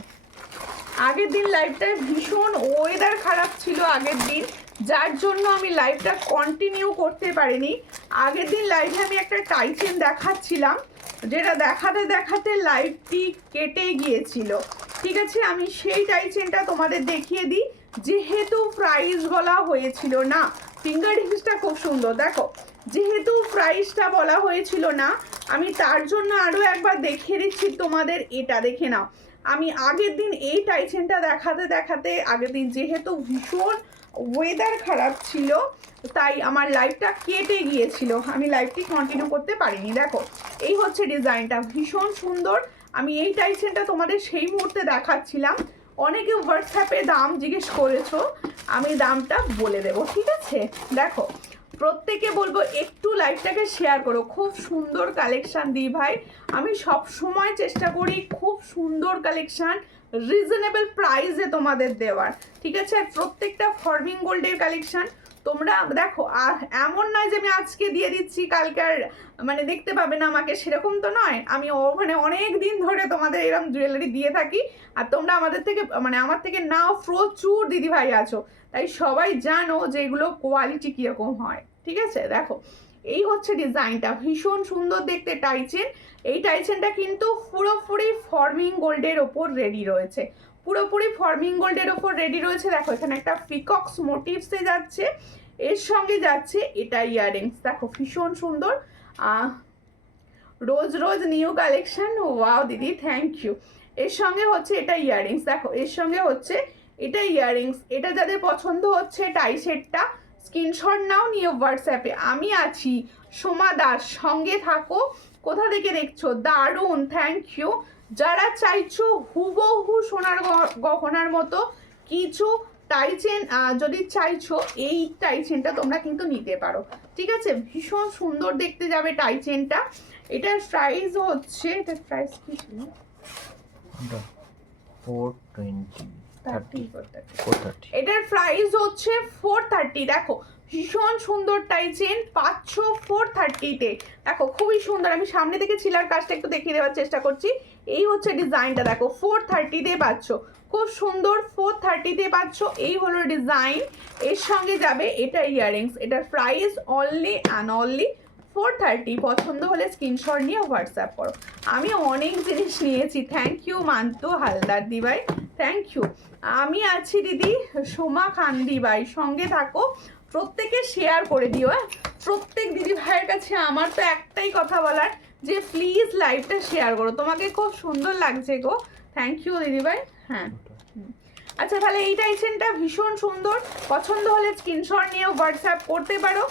আগের দিন লাইভটায় ভীষণ ওয়েদার খারাপ ছিল আগের দিন, যার জন্য আমি লাইভটা কন্টিনিউ করতে পারিনি। আগের দিন লাইভে আমি একটা টাইচেন দেখাচ্ছিলাম, যেটা দেখাতে দেখাতে লাইভটি কেটে গিয়েছিল। ঠিক আছে, আমি সেই টাইচেনটা তোমাদের দেখিয়ে দিই, যেহেতু প্রাইস বলা হয়েছিল না। ফিঙ্গারিংসটা খুব সুন্দর, দেখো যেহেতু প্রাইসটা বলা হয়েছিল না, আমি তার জন্য আরও একবার দেখিয়ে দিচ্ছি তোমাদের। এটা দেখে নাও, আমি আগের দিন এই টাইচেনটা দেখাতে দেখাতে, আগের দিন যেহেতু ভীষণ ওয়েদার খারাপ ছিল, তাই আমার লাইভটা কেটে গিয়েছিল, আমি লাইভটি কন্টিনিউ করতে পারিনি। দেখো এই হচ্ছে ডিজাইনটা, ভীষণ সুন্দর। আমি এই টাইচেনটা তোমাদের সেই মুহূর্তে দেখাচ্ছিলাম। অনেকে হোয়াটসঅ্যাপে দাম জিজ্ঞেস করেছো, আমি দামটা বলে দেবো, ঠিক আছে? দেখো প্রত্যেকে বলবো একটু লাইভটাকে শেয়ার করো। খুব সুন্দর কালেকশান দিই ভাই, আমি সব সময় চেষ্টা করি খুব সুন্দর কালেকশান রিজনেবল প্রাইসে তোমাদের দেওয়ার, ঠিক আছে? আর প্রত্যেকটা ফরমিং গোল্ডের কালেকশান তোমরা দেখো, আর এমন নয় যে আমি আজকে দিয়ে দিচ্ছি কালকে আর মানে দেখতে পাবে না আমাকে, সেরকম তো নয়। আমি মানে অনেক দিন ধরে তোমাদের এরকম জুয়েলারি দিয়ে থাকি, আর তোমরা আমাদের থেকে মানে আমার থেকে নাও প্রচুর দিদিভাই আছো, তাই সবাই জানো যে এগুলো কোয়ালিটি কীরকম হয়, ঠিক আছে? দেখো এই হচ্ছে ডিজাইনটা, ভীষণ সুন্দর দেখতে টাইচেন। এই টাইচেনটা কিন্তু পুরোপুরি ফর্মিং গোল্ডের ওপর রেডি রয়েছে, পুরোপুরি ফর্মিং গোল্ডের ওপর রেডি রয়েছে। দেখো এখানে একটা পিকক্স মোটিভসে যাচ্ছে, এর সঙ্গে যাচ্ছে এটা ইয়াররিংস, দেখো ভীষণ সুন্দর। রোজ রোজ নিউ কালেকশন, ওয়াও দিদি থ্যাংক ইউ। এর সঙ্গে হচ্ছে এটা ইয়াররিংস, দেখো এর সঙ্গে হচ্ছে এটা ইয়াররিংস। এটা যাদের পছন্দ হচ্ছে টাই সেটটা, স্ক্রিনশট নাও, নিও হোয়াটসঅ্যাপে। আমি আছি সোমা দাস, সঙ্গে থাকো। কোথা থেকে দেখছো? দারুণ, থ্যাংক ইউ। যারা চাইছো হুবহু সোনার গহনার মতো কিছু টাইচেন, যদি চাইছো এই টাইচেনটা তোমরা কিন্তু নিতে পারো, ঠিক আছে? ভীষণ সুন্দর দেখতে যাবে টাইচেনটা। এটার প্রাইস হচ্ছে, এটার প্রাইস কি ছিল? 430। এটার প্রাইস হচ্ছে 430। দেখো ভীষণ সুন্দর টাইচেন পাচ্ছ 430-তে। দেখো খুবই সুন্দর, আমি সামনে থেকে ছিলার কাজটা একটু দেখিয়ে দেওয়ার চেষ্টা করছি। এই হচ্ছে ডিজাইনটা, দেখো 430-তে পাচ্ছ, খুব সুন্দর 430-তে পাচ্ছ। এই হলো ডিজাইন, এর সঙ্গে যাবে এটা ইয়াররিংস। এটার প্রাইস অনলি অ্যান্ড অনলি 430। পছন্দ হলে স্ক্রিনশট নিয়ে হোয়াটসঅ্যাপ করো। আমি অনেক জিনিস নিয়েছি, থ্যাংক ইউ মান্তু হালদার দিভাই, থ্যাংক ইউ। আমি আছি দিদি সোমা খান দিভাই, সঙ্গে থাকো। প্রত্যেকে শেয়ার করে দিও, হ্যাঁ? প্রত্যেক দিদি ভাইয়ের কাছে আমার তো একটাই কথা বলার, যে প্লিজ লাইভটা শেয়ার করো। তোমাকে খুব সুন্দর লাগছে গো, থ্যাংক ইউ দিদিভাই। হ্যাঁ আচ্ছা, তাহলে এই টাইচেনটা ভীষণ সুন্দর, পছন্দ হলে স্ক্রিনশট নিয়ে হোয়াটসঅ্যাপ করতে পারো।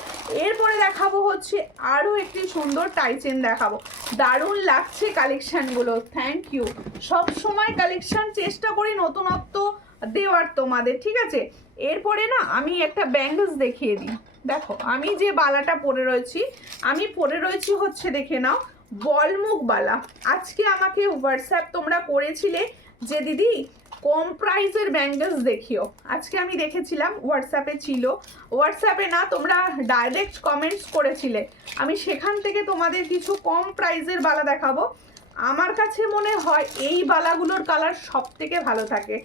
এরপরে দেখাবো হচ্ছে আরও একটি সুন্দর টাইচেন দেখাবো। দারুণ লাগছে কালেকশানগুলো, থ্যাংক ইউ। সব সময় কালেকশান চেষ্টা করি নতুনত্ব দেওয়ার তোমাদের, ঠিক আছে? এরপরে না আমি একটা ব্যাঙ্গলস দেখিয়ে দিই। দেখো আমি যে বালাটা পরে রয়েছি, আমি পরে রয়েছি হচ্ছে, দেখে নাও, বলমুখ বালা। আজকে আমাকে হোয়াটসঅ্যাপ তোমরা করেছিলে যে দিদি কম প্রাইসের ব্যাঙ্গেলস দেখিও। আজকে আমি দেখেছিলাম, হোয়াটসঅ্যাপে ছিল, হোয়াটসঅ্যাপে না, তোমরা ডাইরেক্ট কমেন্টস করেছিলে, আমি সেখান থেকে তোমাদের কিছু কম প্রাইসের বালা দেখাবো। আমার কাছে মনে হয় এই বালাগুলোর কালার সব থেকে ভালো থাকে।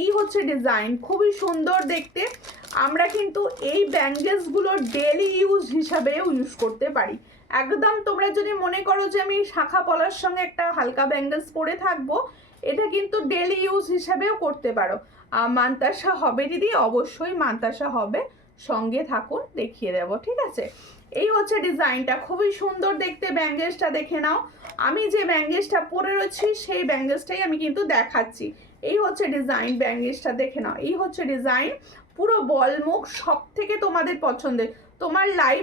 এই হচ্ছে ডিজাইন, খুবই সুন্দর দেখতে। আমরা কিন্তু এই ব্যাঙ্গেলসগুলো ডেলি ইউজ হিসাবেও ইউজ করতে পারি একদম। তোমরা যদি মনে করো যে আমি শাখা পলার সঙ্গে একটা হালকা ব্যাঙ্গেলস পরে থাকবো, এটা কিন্তু ডেলি ইউজ হিসাবেও করতে পারো। মান্তাসা হবে দিদি, অবশ্যই মান্তাসা হবে, সঙ্গে থাকুন, দেখিয়ে দেবো, ঠিক আছে। এই হচ্ছে ডিজাইনটা, খুবই সুন্দর দেখতে। ব্যাঙ্গেলসটা দেখে নাও, আমি যে ব্যাঙ্গেলসটা পরে রয়েছি সেই ব্যাঙ্গেলসটাই আমি কিন্তু দেখাচ্ছি। এই হচ্ছে ডিজাইন, ব্যাঙ্গেলসটা দেখে নাও, এই হচ্ছে ডিজাইন, পুরো বলমুখ, সব থেকে তোমাদের পছন্দের। তোমার লাইভ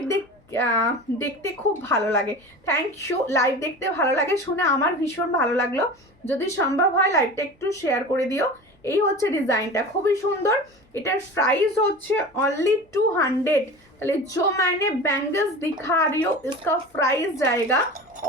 দেখতে খুব ভালো লাগে, থ্যাংক ইউ। লাইভ দেখতে ভালো লাগে শুনে আমার ভীষণ ভালো লাগলো। যদি সম্ভব হয় লাইভটা একটু শেয়ার করে দিও। এই হচ্ছে ডিজাইনটা, খুবই সুন্দর। এটার প্রাইস হচ্ছে অনলি 200। তাহলে जो मैंने बैंगल्स दिखा रही हो इसका प्राइस जाएगा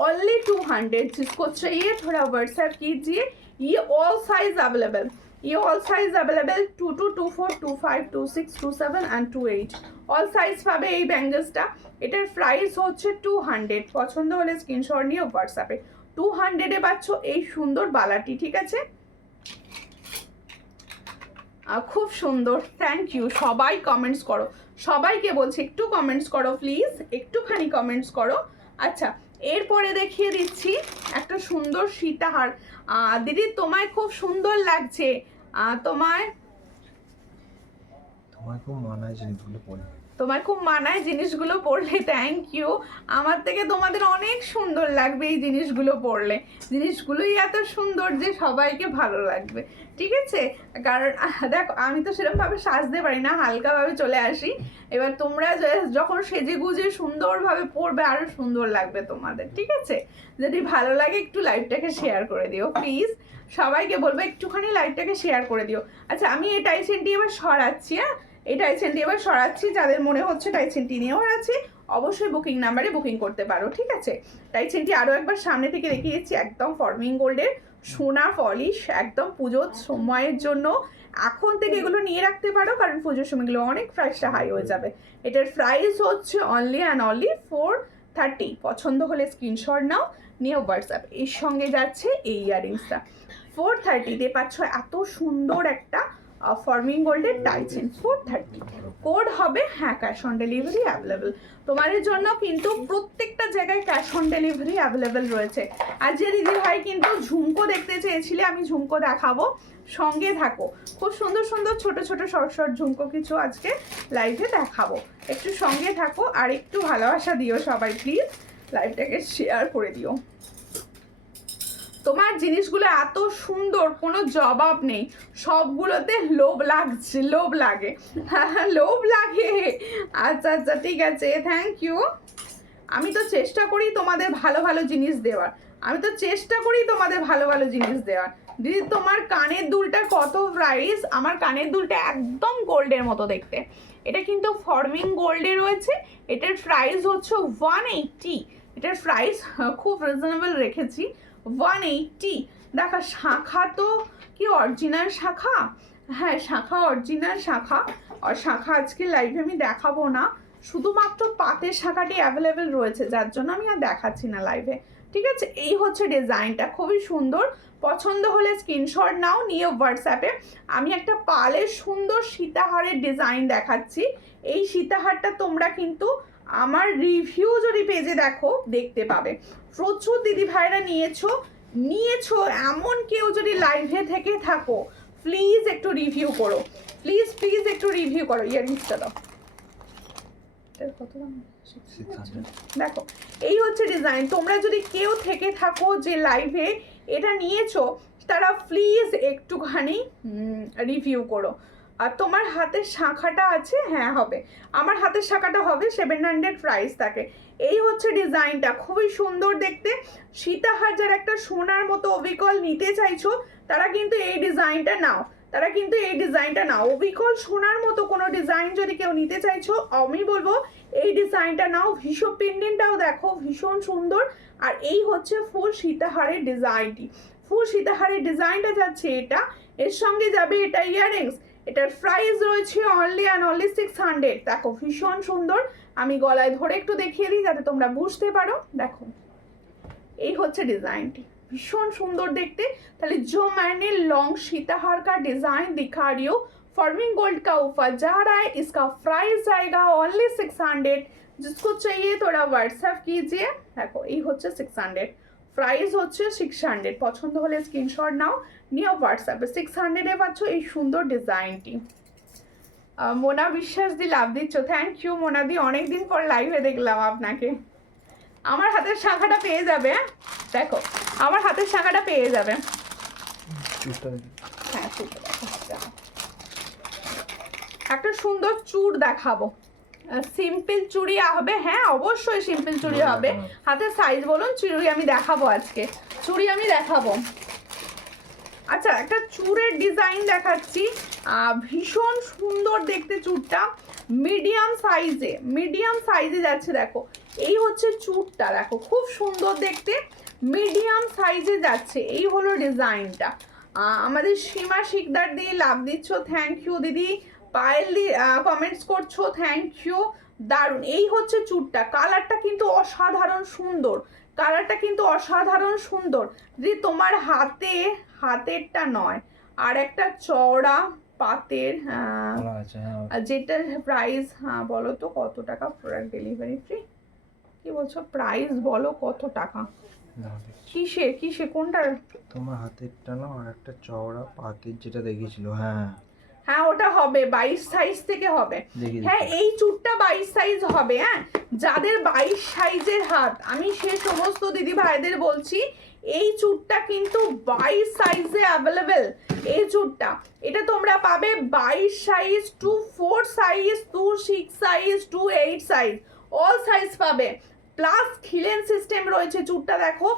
ओनली 200। जिसको चाहिए थोड़ा व्हाट्सएप कीजिए। ये ऑल साइज अवेलेबल, ये all size available 22, 24, 25, 26, 27 and 28 all size পাবে এই ব্যাঙ্গেলসটা। এটার প্রাইস হচ্ছে 200। পছন্দ হলে স্ক্রিনশট নিয়ে হোয়াটসঅ্যাপে 200-এ পাচ্ছ এই সুন্দর বালাটি, ঠিক আছে। খুব সুন্দর, থ্যাংক ইউ। সবাই কমেন্টস করো, সবাইকে বলছি একটু কমেন্টস করো প্লিজ, একটুখানি কমেন্টস করো। আচ্ছা, এরপরে দেখিয়ে দিচ্ছি একটা সুন্দর সীতাহার। দিদি তোমায় খুব সুন্দর লাগছে, তোমায় খুব মানায় জিনিসগুলো পরে, তোমার খুব মানায় জিনিসগুলো পরলে, থ্যাংক ইউ। আমার থেকে তোমাদের অনেক সুন্দর লাগবে এই জিনিসগুলো পরলে, জিনিসগুলোই এত সুন্দর যে সবাইকে ভালো লাগবে, ঠিক আছে। কারণ দেখো আমি তো সেরকমভাবে সাজতে পারি না, হালকাভাবে চলে আসি। এবার তোমরা যখন সেজে গুজে সুন্দরভাবে পরবে আরও সুন্দর লাগবে তোমাদের, ঠিক আছে। যদি ভালো লাগে একটু লাইভটাকে শেয়ার করে দিও প্লিজ, সবাইকে বলবো একটুখানি লাইভটাকে শেয়ার করে দিও। আচ্ছা, আমি এই টাইসেনটি এবার সরাচ্ছি, এই টাইসেনটি এবার সরাচ্ছি। যাদের মনে হচ্ছে টাইসেনটি নিয়েও আছে, অবশ্যই বুকিং নাম্বারে বুকিং করতে পারো, ঠিক আছে। টাইসেনটি আরও একবার সামনে থেকে দেখিয়ে দিচ্ছি, একদম ফর্মিং গোল্ডের সোনা পলিশ, একদম পুজোর সময়ের জন্য এখন থেকে এগুলো নিয়ে রাখতে পারো, কারণ পুজোর সময়গুলো অনেক প্রাইসটা হাই হয়ে যাবে। এটার প্রাইস হচ্ছে অনলি অ্যান্ড অনলি 430। পছন্দ হলে স্ক্রিনশট নাও, নিয়ে হোয়াটসঅ্যাপ। এর সঙ্গে যাচ্ছে এই ইয়াররিংসটা, 430-তে পাচ্ছ এত সুন্দর একটা ফর্মিং গোল্ডের টাইচেন, 430। কোড হবে, হ্যাঁ, ক্যাশ অন ডেলিভারি অ্যাভেলেবেল তোমাদের জন্য, কিন্তু প্রত্যেকটা জায়গায় ক্যাশ অন ডেলিভারি অ্যাভেলেবেল রয়েছে। আর যে দিদি ভাই কিন্তু ঝুমকো দেখতে চেয়েছিলে, আমি ঝুমকো দেখাবো, সঙ্গে থাকো। খুব সুন্দর সুন্দর ছোট ছোট শর্ট শর্ট ঝুমকো কিছু আজকে লাইভে দেখাবো, একটু সঙ্গে থাকো। আর একটু ভালোবাসা দিও সবাই প্লিজ, লাইভটাকে শেয়ার করে দিও। তোমার জিনিসগুলো এত সুন্দর, কোনো জবাব নেই, সবগুলোতে লোভ লাগছে, লোভ লাগে, হ্যাঁ লোভ লাগে। আচ্ছা আচ্ছা, ঠিক আছে, থ্যাংক ইউ। আমি তো চেষ্টা করি তোমাদের ভালো ভালো জিনিস দেওয়ার, আমি তো চেষ্টা করি তোমাদের ভালো ভালো জিনিস দেওয়ার। দিদি তোমার কানের দুলটা কত প্রাইস? আমার কানের দুলটা একদম গোল্ডের মতো দেখতে, এটা কিন্তু ফর্মিং গোল্ডে রয়েছে। এটার প্রাইস হচ্ছে 180। এটার প্রাইস খুব রিজনেবল রেখেছি, 180। দেখা শাখা তো কি অরিজিনাল শাখা? হ্যাঁ, শাখা অরিজিনাল শাখা। আর শাখা আজকে লাইভে আমি দেখাবো না, শুধুমাত্র পাতের শাখাটি অ্যাভেলেবেল রয়েছে, যার জন্য আমি আর দেখাচ্ছি না লাইভে, ঠিক আছে। এই হচ্ছে ডিজাইনটা, খুবই সুন্দর। পছন্দ হলে স্ক্রিনশট নাও, নিয়ে হোয়াটসঅ্যাপে। আমি একটা পালের সুন্দর সীতাহারের ডিজাইন দেখাচ্ছি। এই সীতাহারটা তোমরা কিন্তু আমার রিভিউ যদি পেজে দেখো দেখতে পাবে, প্রচুর দিদি ভাইরা নিয়েছো। এমন কেউ যদি লাইভে থেকে থাকো, প্লিজ একটু রিভিউ করো, প্লিজ প্লিজ একটু রিভিউ করো। ইয়ারিংসটা দাও, কত দাম? 600। দেখো, এই হচ্ছে ডিজাইন। তোমরা যদি কেউ থেকে থাকো যে লাইভে এটা নিয়েছো, তারা প্লিজ একটুখানি রিভিউ করো। আর তোমার হাতের শাখাটা আছে? হ্যাঁ হবে, আমার হাতের শাখাটা হবে 700 প্রাইস থাকে। এই হচ্ছে ডিজাইনটা, খুবই সুন্দর দেখতে। সীতাহার যারা একটা সোনার মতো অবিকল নিতে চাইছো, তারা কিন্তু এই ডিজাইনটা নাও, তারা কিন্তু এই ডিজাইনটা নাও। অবিকল সোনার মতো কোনো ডিজাইন যদি কেউ নিতে চাইছো, আমি বলবো এই ডিজাইনটা নাও। ভীষণ পেন্ডেন্টটাও দেখো ভীষণ সুন্দর। আর এই হচ্ছে ফুল সীতাহারের ডিজাইনটি, ফুল সীতাহারের ডিজাইনটা যাচ্ছে এটা। এর সঙ্গে যাবে এটা ইয়াররিংস, এটার প্রাইস রয়েছে অনলি অ্যান্ড অনলি 600। দেখো ভীষণ সুন্দর, আমি গলায় ধরে একটু দেখিয়ে দিই যাতে তোমরা বুঝতে পারো। দেখো এই হচ্ছে ডিজাইনটি, भीषण सुंदर देखते। ताहले जो मैंने लॉन्ग सीताहार का डिजाइन दिखा रही हूँ, फॉर्मिंग गोल्ड का ऊपर जा रहा है, इसका प्राइस जाएगा ओनली 600। जिसको चाहिए थोड़ा व्हाट्सएप कीजिए। देखो ये होच्छे 600, प्राइस होच्छे 600। पसंद होले स्क्रीनशट नाओ, निये व्हाट्सएपे 600 ए पाচ্ছ এই সুন্দর ডিজাইনটি। মোনা বিশ্বাস দি লাভ দিচ্ছ, থ্যাংক ইউ মোনা দি, অনেকদিন পর লাইভে দেখলাম আপনাকে। আমার হাতের শাখাটা পেয়ে যাবে, দেখো আমার হাতের শাখাটা পেয়ে যাবে। হ্যাঁ একটা সুন্দর চূড় দেখাবো, সিম্পল চুড়ি হবে। হ্যাঁ অবশ্যই সিম্পল চুড়ি হবে। হাতের সাইজ বলুন, চুড়ি আমি দেখাবো, আজকে চুড়ি আমি দেখাবো। আচ্ছা একটা চূড়ের ডিজাইন দেখাচ্ছি, ভীষণ সুন্দর দেখতে চূড়টা, মিডিয়াম সাইজে যাচ্ছে। দেখো এই হচ্ছে চূড়টা, দেখো খুব সুন্দর দেখতে, মিডিয়াম সাইজে যাচ্ছে। এই হলো ডিজাইনটা। আমাদের সীমা শিকদার দিয়ে লাভ দিচ্ছ, থ্যাংক ইউ দিদি। পায়েল দি কমেন্টস করছো, থ্যাংক ইউ, দারুণ। এই হচ্ছে চূড়টা, কালারটা কিন্তু অসাধারণ সুন্দর, কালারটা কিন্তু অসাধারণ সুন্দর। দিদি তোমার হাতেরটা নয়, আর একটা চওড়া পাতের, যেটার প্রাইস বলো তো কত টাকা, প্রোডাক্ট ডেলিভারি ফ্রি, কি বলছো প্রাইস বলো কত টাকা, কিসে কোনটার? তোমার হাতেরটা না, আর একটা চওড়া পাতের যেটা দেখিয়েছিল। হ্যাঁ হ্যাঁ ওটা হবে 22 সাইজ থেকে হবে। হ্যাঁ এই চুটটা 22 সাইজ হবে। হ্যাঁ যাদের 22 সাইজের হাত, আমি সে সমস্ত দিদি ভাইদের বলছি এই চুটটা কিন্তু 22 সাইজে অ্যাভেলেবেল। এই চুটটা এটা তোমরা পাবে 22 size, 24 size, 26 size, 28 size, all size পাবে। প্লাস খিলেন সিস্টেম রয়েছে। চুড়টা দেখো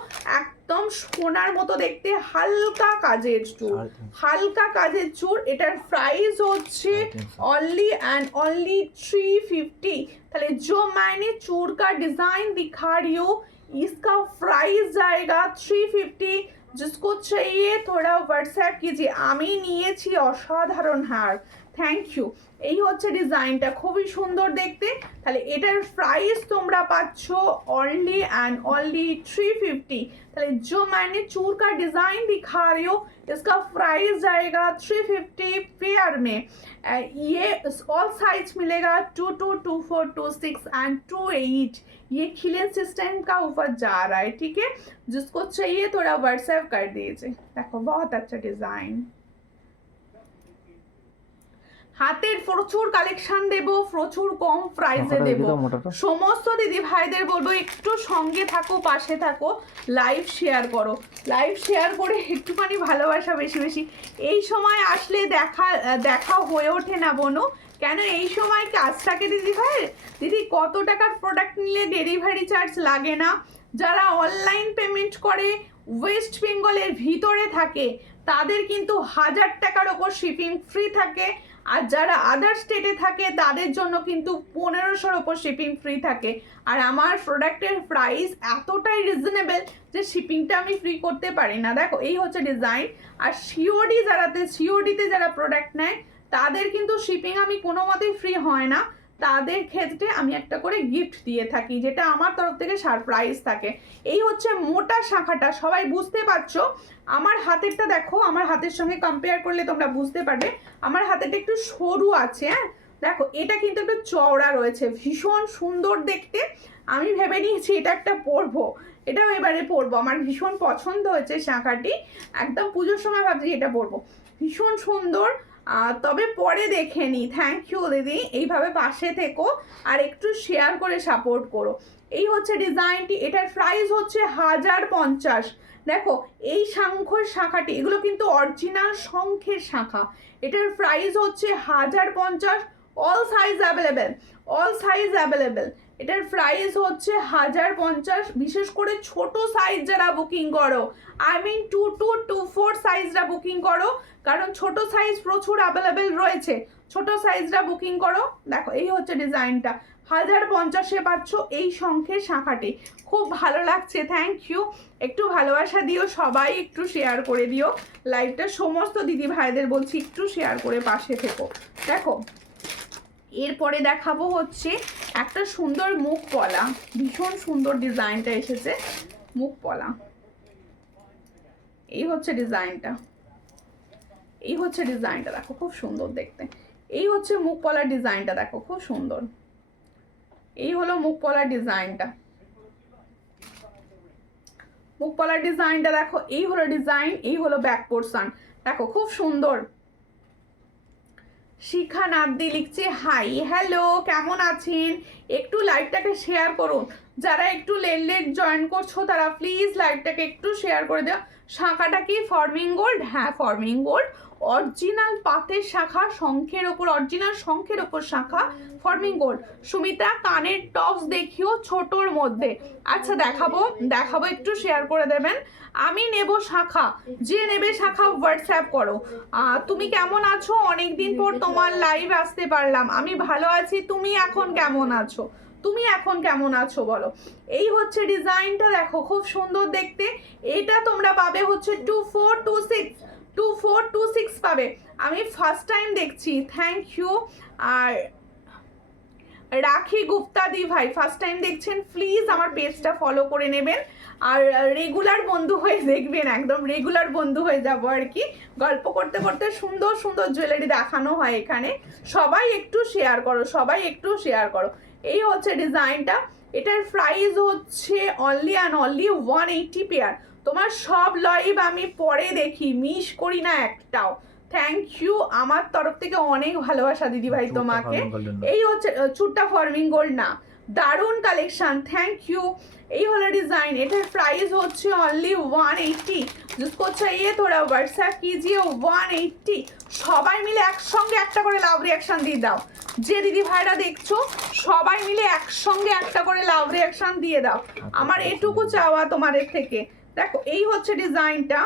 একদম সোনার মতো দেখতে, হালকা কাজের চুড়, হালকা কাজের চুড়। এটার প্রাইস হচ্ছে অনলি एंड ओनली 350। তাহলে जो मैंने चूड़ का डिजाइन दिखा रही हूँ, इसका प्राइस जाएगा 350। जिसको चाहिए थोड़ा व्हाट्सएप कीजिए। আমি নিয়েছি অসাধারণ হার, থ্যাংক ইউ। এই হচ্ছে ডিজাইনটা, খুবই সুন্দর দেখতে। তাহলে এটার প্রাইস তোমরা পাচ্ছ অনলি एंड ओनली 350। তাহলে जो मैंने चूड़ का डिजाइन दिखा रही हूँ, इसका प्राइस जाएगा 350 पेयर में। ये ऑल साइज मिलेगा 22, 24, 26 एंड 28। ये खिलन सिस्टम का ऊपर जा रहा है, ठीक है। जिसको चाहिए थोड़ा व्हाट्सएप कर दीजिए। देखो बहुत अच्छा डिजाइन, হাতের প্রচুর কালেকশন দেব, প্রচুর কম প্রাইসে দেব। সমস্ত দিদি ভাইদের বলবো একটু সঙ্গে থাকো, পাশে থাকো, লাইভ শেয়ার করো, লাইভ শেয়ার করে একটুখানি ভালোবাসা বেশি বেশি। এই সময় আসলে দেখা হয়ে ওঠে না বোনো, কেন এই সময় কাজ থাকে দিদি ভাই। দিদি কত টাকার প্রোডাক্ট নিলে ডেলিভারি চার্জ লাগে না? যারা অনলাইন পেমেন্ট করে ওয়েস্ট বেঙ্গলের ভিতরে থাকে তাদের কিন্তু 1000 টাকার ওপর শিপিং ফ্রি থাকে, আর যারা আদার স্টেটে থাকে তাদের জন্য কিন্তু 1500-র ওপর শিপিং ফ্রি থাকে। আর আমার প্রোডাক্টের প্রাইস এতটাই রিজনেবল যে শিপিংটা আমি ফ্রি করতে পারি না। দেখো এই হচ্ছে ডিজাইন। আর সিওডিতে যারা প্রোডাক্ট নেয় তাদের কিন্তু শিপিং আমি কোনো মতেই ফ্রি হয় না, তাদের ক্ষেত্রে আমি একটা করে গিফট দিয়ে থাকি, যেটা আমার তরফ থেকে সারপ্রাইজ থাকে। এই হচ্ছে মোটা শাখাটা, সবাই বুঝতে পারছো। আমার হাতেরটা দেখো, আমার হাতের সঙ্গে কম্পেয়ার করলে তোমরা বুঝতে পারবে আমার হাতেরটা একটু সরু আছে। হ্যাঁ দেখো এটা কিন্তু একটু চওড়া রয়েছে, ভীষণ সুন্দর দেখতে। আমি ভেবে নিয়েছি এটা একটা পরবো, এটাও এবারে পরবো, আমার ভীষণ পছন্দ হয়েছে শাখাটি, একদম পুজোর সময় ভাবছি এটা পরবো, ভীষণ সুন্দর। তবে পরে দেখে নি। থ্যাংক ইউ দিদি, এইভাবে পাশে থেকো আর একটু শেয়ার করে সাপোর্ট করো। এই হচ্ছে ডিজাইনটি, এটার প্রাইস হচ্ছে 1050। দেখো এই শঙ্খের শাখাটি, এগুলো কিন্তু অরিজিনাল শঙ্খের শাখা। এটার প্রাইস হচ্ছে 1050, all size available, all size available. এটার প্রাইস হচ্ছে 1050। বিশেষ করে ছোট সাইজ যারা বুকিং করো, আই মিন 22, 24 সাইজরা বুকিং করো, কারণ ছোট সাইজ প্রচুর অ্যাভেলেবেল রয়েছে, ছোট সাইজরা বুকিং করো। দেখো এই হচ্ছে ডিজাইনটা, 1050-এ পাচ্ছ এই শঙ্খের শাঁখাটি। খুব ভালো লাগছে, থ্যাংক ইউ। একটু ভালোবাসা দিও সবাই, একটু শেয়ার করে দিও লাইভটা। সমস্ত দিদি ভাইদের বলছি একটু শেয়ার করে পাশে থেকো। দেখো এরপরে দেখাবো হচ্ছে একটা সুন্দর মুখ পলা, ভীষণ সুন্দর ডিজাইনটা এসেছে মুখ পলা। এই হচ্ছে ডিজাইনটা, এই হচ্ছে ডিজাইনটা, দেখো খুব সুন্দর দেখতে। এই হচ্ছে মুখ পলার ডিজাইনটা, দেখো খুব সুন্দর। এই হলো মুখ পলার ডিজাইনটা, মুখ পলার ডিজাইনটা দেখো। এই হলো ডিজাইন, এই হলো ব্যাক পোর্শন, দেখো খুব সুন্দর। শিখা নাদ্দি লিখছে হাই, হ্যালো, কেমন আছেন? একটু লাইভটাকে শেয়ার করুন। যারা একটু লেট জয়েন করছো তারা প্লিজ লাইভটাকে একটু শেয়ার করে দাও। শাঁখাটা কি ফর্মিং গোল্ড? হ্যাঁ ফর্মিং গোল্ড, অরিজিনাল পাতের শাখা, শঙ্খের ওপর অরিজিনাল শঙ্খের ওপর শাখা, ফর্মিং গোল্ড। সুমিতা কানের টপস দেখিও ছোটর মধ্যে। আচ্ছা দেখাবো দেখাবো, একটু শেয়ার করে দেবেন। আমি নেব শাখা, যে নেবে শাখা হোয়াটসঅ্যাপ করো। তুমি কেমন আছো? অনেকদিন পর তোমার লাইভ আসতে পারলাম। আমি ভালো আছি, তুমি এখন কেমন আছো? তুমি এখন কেমন আছো বলো। এই হচ্ছে ডিজাইনটা, দেখো খুব সুন্দর দেখতে। এটা তোমরা পাবে হচ্ছে 2426 পাবে। আমি ফার্স্ট টাইম দেখছি, থ্যাংক ইউ। আর রাখি গুপ্তা দি ভাই ফার্স্ট টাইম দেখছেন, প্লিজ আমার পেজটা ফলো করে নেবেন আর রেগুলার বন্ধু হয়ে দেখবেন, একদম রেগুলার বন্ধু হয়ে যাবো আর কি। গল্প করতে করতে সুন্দর সুন্দর জুয়েলারি দেখানো হয় এখানে। সবাই একটু শেয়ার করো, সবাই একটু শেয়ার করো। এই হচ্ছে ডিজাইনটা, এটার প্রাইস হচ্ছে অনলি অ্যান্ড অনলি 180 পেয়ার। তোমার সব লাইভ আমি পরে দেখি, মিস করি না একটাও। থ্যাংক ইউ, আমার তরফ থেকে অনেক ভালোবাসা দিদি ভাই তোমাকে। এই হচ্ছে চুট্টা ফর্মিং গোল্ড না, দারুণ কালেকশন, থ্যাংক ইউ। এই হলো ডিজাইন, এটার প্রাইস হচ্ছে অনলি 180। जिसको चाहिए थोड़ा व्हाट्सएप कीजिए 180। সবাই মিলে একসঙ্গে একটা করে লাভ রিয়াকশন দিয়ে দাও। যে দিদি ভাইরা দেখছো সবাই মিলে একসঙ্গে একটা করে লাভ রিয়াকশন দিয়ে দাও, আমার এটুকু চাওয়া তোমাদের থেকে। দেখো এই হচ্ছে ডিজাইনটা,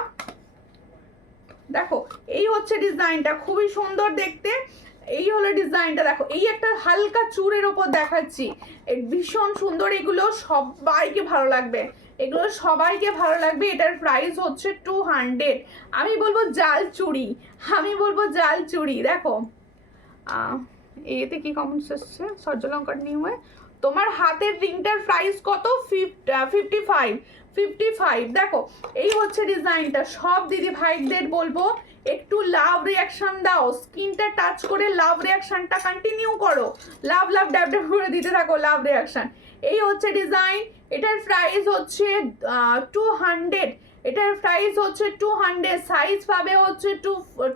দেখো এই হচ্ছে ডিজাইনটা, খুবই সুন্দর দেখতে। এই হলো ডিজাইনটা, দেখো এই একটা হালকা চূড়ের ওপর দেখাচ্ছি, ভীষণ সুন্দর। এগুলো সবাইকে ভালো লাগবে, এগুলো সবাইকে ভালো লাগবে। এটার প্রাইস হচ্ছে 200। আমি বলবো জাল চুড়ি, আমি বলবো জাল চুড়ি। দেখো এতে কি কমেন্টস এসছে, সূর্যলঙ্কার নিউ হয়ে তোমার হাতের রিংটার প্রাইস কত? 55। দেখো এই হচ্ছে ডিজাইনটা। সব দিদি ভাইদের বলবো একটু লাভ রিয়াকশন দাও, স্কিনটা টাচ করে লাভ রিয়াকশনটা কন্টিনিউ করো, লাভ লাভ ড্যাব ড্যাব করে দিতে থাকো লাভ রিয়াকশন। এই হচ্ছে ডিজাইন, এটার প্রাইস হচ্ছে 200। এটার প্রাইস হচ্ছে 200। সাইজ পাবে হচ্ছে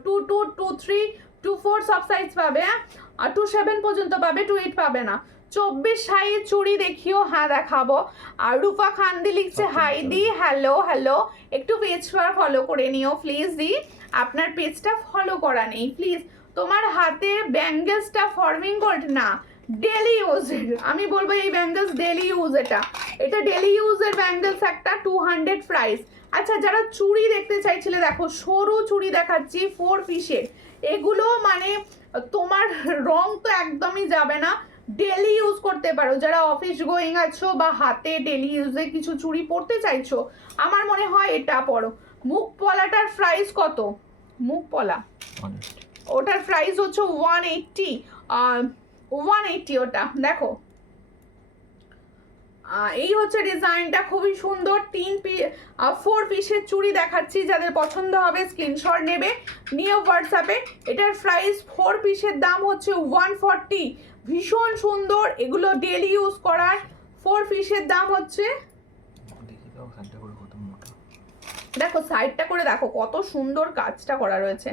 22, 23, 24 সব সাইজ পাবে, হ্যাঁ। আর 27 পর্যন্ত পাবে, 28 পাবে না। 24 সাইজ চুড়ি দেখিও, হ্যাঁ দেখাবো। আর রূপা খান্দি লিখছে হাই দি, হ্যালো হ্যালো, একটু পেজটা ফলো করে নিও প্লিজ দি, আপনার পেজটা ফলো করা নেই প্লিজ। তোমার হাতে ব্যাঙ্গেলসটা ফর্মিং গোল্ড না, ডেলি ইউজের। আমি বলবো এই ব্যাঙ্গেলস ডেলি ইউজ, এটা ডেলি ইউজের ব্যাঙ্গেলস একটা, 200 প্রাইস। আচ্ছা যারা চুড়ি দেখতে চাইছিলে, দেখো সরু চুড়ি দেখাচ্ছি 4 পিসের। এগুলো মানে তোমার রং তো একদমই যাবে না, ডেলি ইউজ করতে পারো। যারা অফিস গোয়িং আছো বা হাতে ডেলি ইউজে কিছু চুড়ি পরতে চাইছো, আমার মনে হয় এটা পরো। মুখ পলাটার প্রাইস কত? মুখ পলা ওটার প্রাইস হচ্ছে 180 ওটা। দেখো এই হচ্ছে ডিজাইনটা, খুবই সুন্দর। 4 পিসের চুড়ি দেখাচ্ছি, যাদের পছন্দ হবে স্ক্রিনশট নেবে, নিয়ে হোয়াটসঅ্যাপে। এটার প্রাইস 4 পিসের দাম হচ্ছে 140। ভীষণ সুন্দর, এগুলো ডেলি ইউজ করার। 4 পিসের দাম হচ্ছে, দেখো সাইডটা করে দেখো কত সুন্দর কাজটা করা রয়েছে,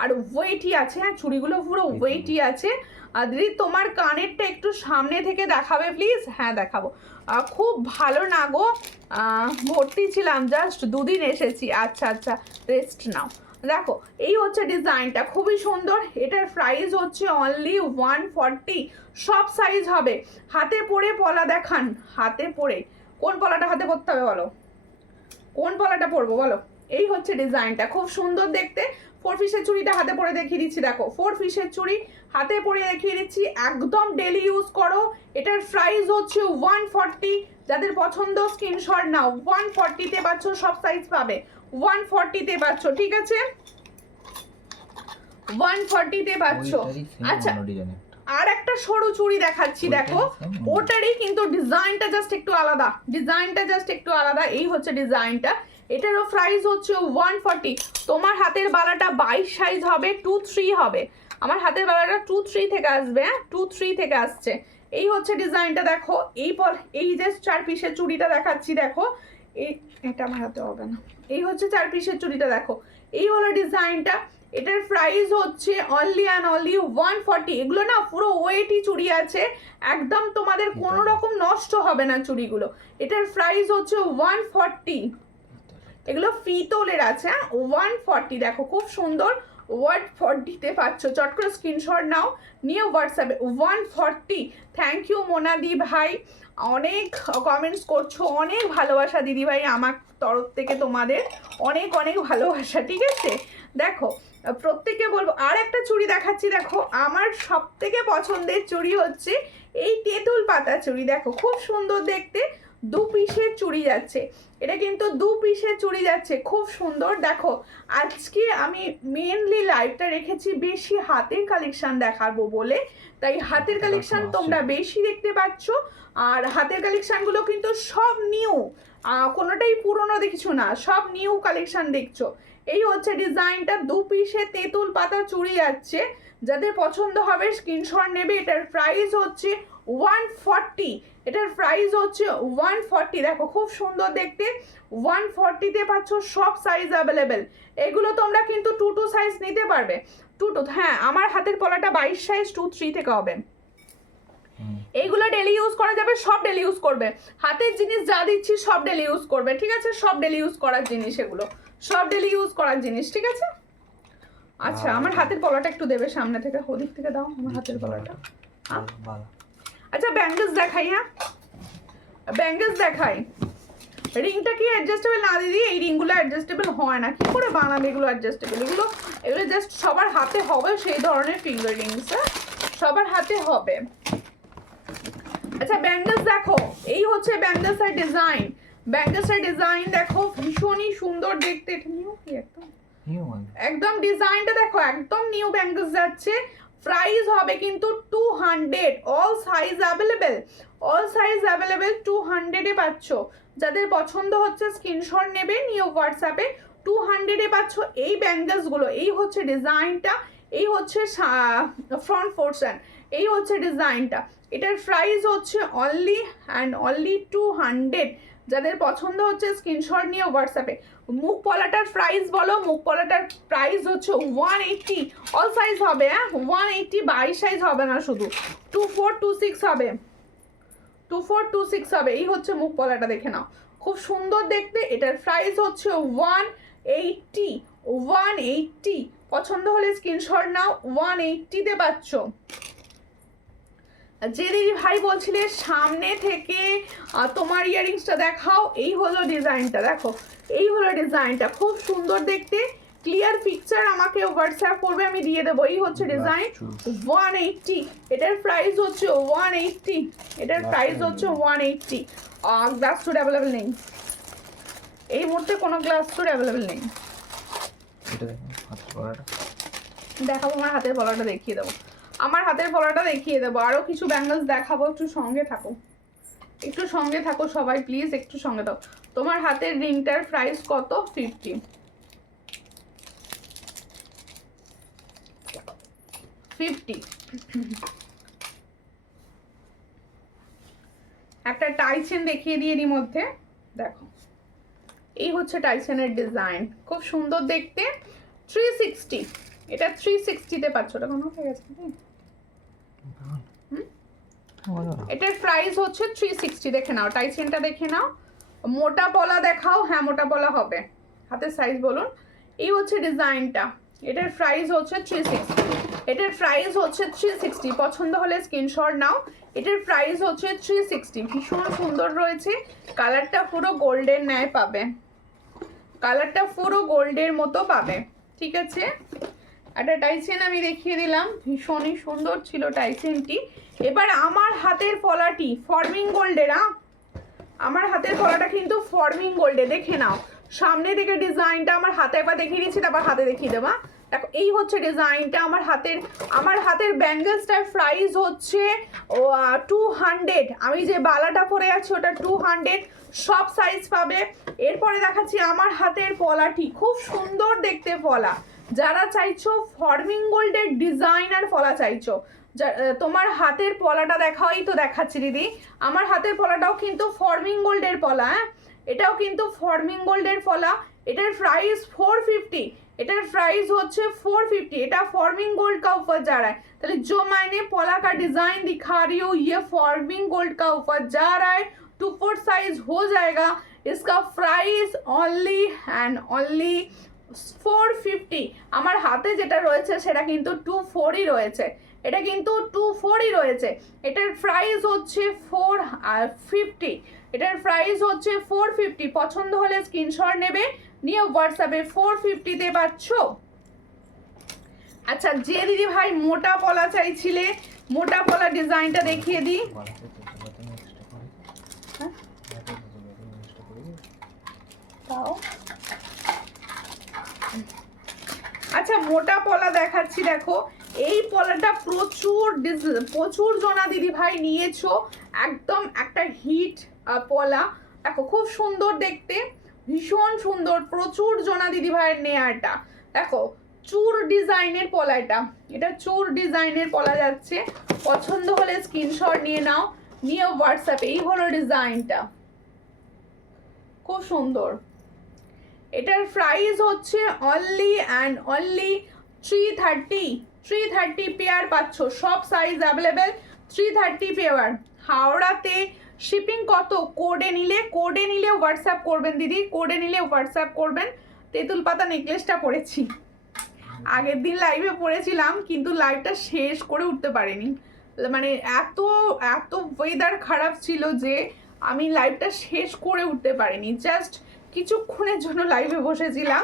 আর ওয়েটই আছে, হ্যাঁ চুড়িগুলো পুরো ওয়েটই আছে। আর দিদি তোমার কানেরটা একটু সামনে থেকে দেখাবে প্লিজ। হ্যাঁ দেখাবো। খুব ভালো না গো, ভর্তি ছিলাম, জাস্ট 2 দিন এসেছি। আচ্ছা আচ্ছা রেস্ট নাও। দেখো এই হচ্ছে ডিজাইনটা, খুবই সুন্দর। এটার প্রাইস হচ্ছে অনলি 140। সব সাইজ হবে। হাতে পরে পলা দেখান, হাতে পরে কোন পলাটা হাতে পরতে হবে বলো, কোন পলাটা পরবো বলো। এই হচ্ছে ডিজাইনটা, খুব সুন্দর দেখতে। 4 পিসের চুড়িটা হাতে পরে দেখিয়ে দিচ্ছি, দেখো 4 পিসের চুড়ি হাতে পরে দেখিয়ে দিচ্ছি, একদম ডেলি ইউজ করো। এটার প্রাইস হচ্ছে 140, যাদের পছন্দ স্ক্রিনশট নাও। 140-তে পাচ্ছ, সব সাইজ পাবে, 140-তে পাচ্ছ, ঠিক আছে 140-তে পাচ্ছ। আচ্ছা আর একটা সরু চুড়ি দেখাচ্ছি, দেখো ওটারই কিন্তু ডিজাইনটা জাস্ট একটু আলাদা, ডিজাইনটা জাস্ট একটু আলাদা। এই হচ্ছে ডিজাইনটা, এটারও প্রাইস হচ্ছে 140। তোমার হাতের বালাটা 22 সাইজ হবে, 2-3 হবে। আমার হাতের বালাটা 2-3 থেকে আসবে, হ্যাঁ 2-3 থেকে আসছে। এই হচ্ছে ডিজাইনটা, দেখো এই যে 4 পিসের চুড়িটা দেখাচ্ছি, দেখো এটা আমার হাতে হবে না। এই হচ্ছে 4 পিসের চুড়িটা, দেখো এই হলো ডিজাইনটা। এটার প্রাইস হচ্ছে অনলি অ্যান্ড অনলি 140। এগুলো না পুরো ওয়েটই চুড়ি আছে, একদম তোমাদের কোনো রকম নষ্ট হবে না চুড়িগুলো। এটার প্রাইস হচ্ছে 140, এগুলো পিতলের আছে, 140। দেখো খুব সুন্দর, 140-তে পাচ্ছ। চট করে স্ক্রিনশট নাও, নিয়ে হোয়াটসঅ্যাপে 140। থ্যাংক ইউ মোনাদি ভাই, অনেক কমেন্টস করছো, অনেক ভালোবাসা দিদি ভাই, আমার তরফ থেকে তোমাদের অনেক অনেক ভালোবাসা, ঠিক আছে। দেখো প্রত্যেকে বলবো, আর একটা চুড়ি দেখাচ্ছি, দেখো আমার সব থেকে পছন্দের চুড়ি হচ্ছে এই তেঁতুল পাতা চুড়ি। দেখো খুব সুন্দর দেখতে, 2 পিসের চুড়ি যাচ্ছে, এটা কিন্তু 2 পিসের চুড়ি যাচ্ছে, খুব সুন্দর। দেখো আজকে আমি মেনলি লাইভটা রেখেছি বেশি হাতের কালেকশন দেখাবো বলে, তাই হাতের কালেকশন তোমরা বেশি দেখতে পাচ্ছ। আর হাতের কালেকশনগুলো কিন্তু সব নিউ, কোনোটাই পুরনো দেখছো না, সব নিউ কালেকশন দেখছো। এই হচ্ছে ডিজাইনটা, 2 পিসে তেঁতুল পাতা চুড়ি যাচ্ছে, যাদের পছন্দ হবে স্ক্রিনশট নেবে। এটার প্রাইস হচ্ছে 140, এটার প্রাইস হচ্ছে 140। দেখো খুব সুন্দর দেখতে, 140-তে পাচ্ছ, সব সাইজ অ্যাভেলেবেল। এগুলো তোমরা কিন্তু 2-2 সাইজ নিতে পারবে, 2-2। হ্যাঁ আমার হাতের পলাটা 22 সাইজ, 2-3 থেকে হবে। এইগুলো ডেলি ইউজ করা যাবে, সব ডেলি ইউজ করবে। হাতের জিনিস যা দিচ্ছি সব ডেলি ইউজ করবে, ঠিক আছে, সব ডেলি ইউজ করার জিনিস, এগুলো সব ডেলি ইউজ করার জিনিস, ঠিক আছে। আচ্ছা আমার হাতের পলাটা একটু দেবে সামনে থেকে, ওদিক থেকে দাও আমার হাতের পলাটা। আচ্ছা ব্যাঙ্গলস দেখাই, হ্যাঁ ব্যাঙ্গলস দেখাই। রিংটা কি অ্যাডজাস্টেবল না দিদি? এই রিংগুলো অ্যাডজাস্টেবল হয় না, কি করে বানাবে এগুলো অ্যাডজাস্টেবল? এগুলো জাস্ট সবার হাতে হবে সেই ধরনের ফিঙ্গার রিংস, সবার হাতে হবে। আচ্ছা ব্যাঙ্গলস দেখো, এই হচ্ছে ব্যাঙ্গলসের ডিজাইন, ব্যাঙ্গলসের ডিজাইন দেখো ভীষণই সুন্দর দেখতে। এটা নিউ কি একদম ডিজাইনটা দেখো, একদম নিউ ব্যাঙ্গলস যাচ্ছে। প্রাইস হবে কিন্তু 200, all size available, all size available, 200-এ পাচ্ছ। যাদের পছন্দ হচ্ছে স্ক্রিনশট নেবে, নিয়ে হোয়াটসঅ্যাপে 200-এ পাচ্ছ এই ব্যাঙ্গলসগুলো। এই হচ্ছে ডিজাইনটা, এই হচ্ছে ফ্রন্ট পোর্শন, এই হচ্ছে ডিজাইনটা। এটার প্রাইস হচ্ছে অনলি অ্যান্ড অনলি 200। যাদের পছন্দ হচ্ছে স্ক্রিনশট নিয়ে হোয়াটসঅ্যাপে। মুখ পলাটার প্রাইস বলো, মুখ পলাটার প্রাইস হচ্ছে 180, অল সাইজ হবে, হ্যাঁ 180, 22 সাইজ হবে না, শুধু 2426 হবে, 2426 হবে। এই হচ্ছে মুখ পলাটা, দেখে নাও খুব সুন্দর দেখতে। এটার প্রাইস হচ্ছে 180, 180। পছন্দ হলে স্ক্রিনশট নাও, 180-তে পাচ্ছ। যে দিদি ভাই বলছিলে সামনে থেকে তোমার ইয়ারিংসটা দেখাও, এই হলো ডিজাইনটা, দেখো এই হলো ডিজাইনটা, খুব সুন্দর দেখতে। ক্লিয়ার পিকচার আমাকে হোয়াটসঅ্যাপ করবে, আমি দিয়ে দেবো। এই হচ্ছে ডিজাইন, 180। এটার প্রাইস হচ্ছে 180, এটার প্রাইস হচ্ছে 180। গ্লাস স্টোর অ্যাভেলেবেল নেই এই মুহূর্তে, কোনো গ্লাস স্টোর অ্যাভেলেবেল নেই। দেখাবো আমার হাতের পলাটা, দেখিয়ে দেবো আমার হাতের পলাটা, দেখিয়ে দেবো। আরো কিছু ব্যাঙ্গলস দেখাবো, একটু সঙ্গে থাকো, একটু সঙ্গে থাকো সবাই প্লিজ, একটু সঙ্গে দাও। তোমার হাতের রিংটার প্রাইস কত? 50। একটা টাইচেন দেখিয়ে দিয়ে এর মধ্যে, দেখো এই হচ্ছে টাইচেনের ডিজাইন, খুব সুন্দর দেখতে। 360, এটা 360-তে পাচ্ছ। ওটা কোনো হয়ে গেছে, এটার প্রাইস হচ্ছে 360। দেখে নাও টাইচেনটা, দেখে নাও। মোটা পলা দেখাও, হ্যাঁ মোটা পলা হবে, হাতের সাইজ বলুন। এই হচ্ছে ডিজাইনটা, এটার প্রাইস হচ্ছে 360, এটার প্রাইস হচ্ছে 360। পছন্দ হলে স্ক্রিনশট নাও। এটার প্রাইস হচ্ছে 360, ভীষণ সুন্দর রয়েছে। কালারটা পুরো গোল্ডের ন্যায় পাবে, কালারটা পুরো গোল্ডের মতো পাবে। ঠিক আছে, একটা টাইসেন আমি দেখিয়ে দিলাম, ভীষণই সুন্দর ছিল টাইসেনটি। এবার আমার হাতের পলাটি ফর্মিং গোল্ডের, আমার হাতের পলাটা কিন্তু ফর্মিং গোল্ডে, দেখে নাও সামনে থেকে ডিজাইনটা আমার হাতে একবার দেখিয়ে দিচ্ছি, তারপর হাতে দেখিয়ে দেবো। দেখো এই হচ্ছে ডিজাইনটা আমার হাতের ব্যাঙ্গেলসটার প্রাইস হচ্ছে 200। আমি যে বালাটা পরে আছি ওটা 200, সব সাইজ পাবে। এরপরে দেখাচ্ছি আমার হাতের পলাটি, খুব সুন্দর দেখতে পলা। যারা চাইছো ফর্মিং গোল্ডের ডিজাইনার পলা চাইছো, তোমার হাতের পলাটা দেখাই তো, দেখাচ্ছি দিদি। আমার হাতের পলাটাও কিন্তু ফর্মিং গোল্ডের পলা, হ্যাঁ এটাও কিন্তু ফর্মিং গোল্ডের পলা। এটার প্রাইস 450, এটার প্রাইস হচ্ছে 450। এটা फॉर्मिंग गोल्ड का ऊपर जा रहा है, তাহলে जो मैंने पोला का डिजाइन दिखा रही हूँ ये फॉर्मिंग गोल्ड का ऊपर जा रहा है, 2/4 साइज हो जाएगा। इसका प्राइस ओनली एंड ओनली 450। আমার হাতে যেটা রয়েছে সেটা কিন্তু 24ই রয়েছে, এটা কিন্তু 24ই রয়েছে। এটার প্রাইস হচ্ছে 450, এটার প্রাইস হচ্ছে 450। পছন্দ হলে স্ক্রিনশট নেবে, নিয়ে হোয়াটসঅ্যাপে 450-তে পাচ্ছ। আচ্ছা যে দিদি ভাই মোটা পলা চাইছিলে, মোটা পলা ডিজাইনটা দেখিয়ে দিই। তাও আচ্ছা মোটা পলা দেখাচ্ছি, দেখো এই পলাটা প্রচুর জনা দিদি ভাই নিয়েছো, একদম একটা হিট পলা। দেখো খুব সুন্দর দেখতে, ভীষণ সুন্দর, প্রচুর জনা দিদি ভাইয়ের নেয়াটা। দেখো চুর ডিজাইনের পলা, এটা চুর ডিজাইনের পলা যাচ্ছে। পছন্দ হলে স্ক্রিনশট নিয়ে নাও, নিয়ে হোয়াটসঅ্যাপে। এই হলো ডিজাইনটা, খুব সুন্দর। এটার প্রাইস হচ্ছে অনলি অ্যান্ড অনলি 330 পেয়ার পাচ্ছ, সব সাইজ অ্যাভেলেবেল, 330 পেয়ার। হাওড়াতে শিপিং কত? কোডে নিলে হোয়াটসঅ্যাপ করবেন দিদি, কোডে নিলে হোয়াটসঅ্যাপ করবেন। তেঁতুল পাতা নেকলেসটা পরেছি, আগের দিন লাইভে পড়েছিলাম কিন্তু লাইভটা শেষ করে উঠতে পারিনি, মানে এত ওয়েদার খারাপ ছিল যে আমি লাইভটা শেষ করে উঠতে পারিনি। জাস্ট কিছুক্ষণের জন্য লাইভে বসেছিলাম,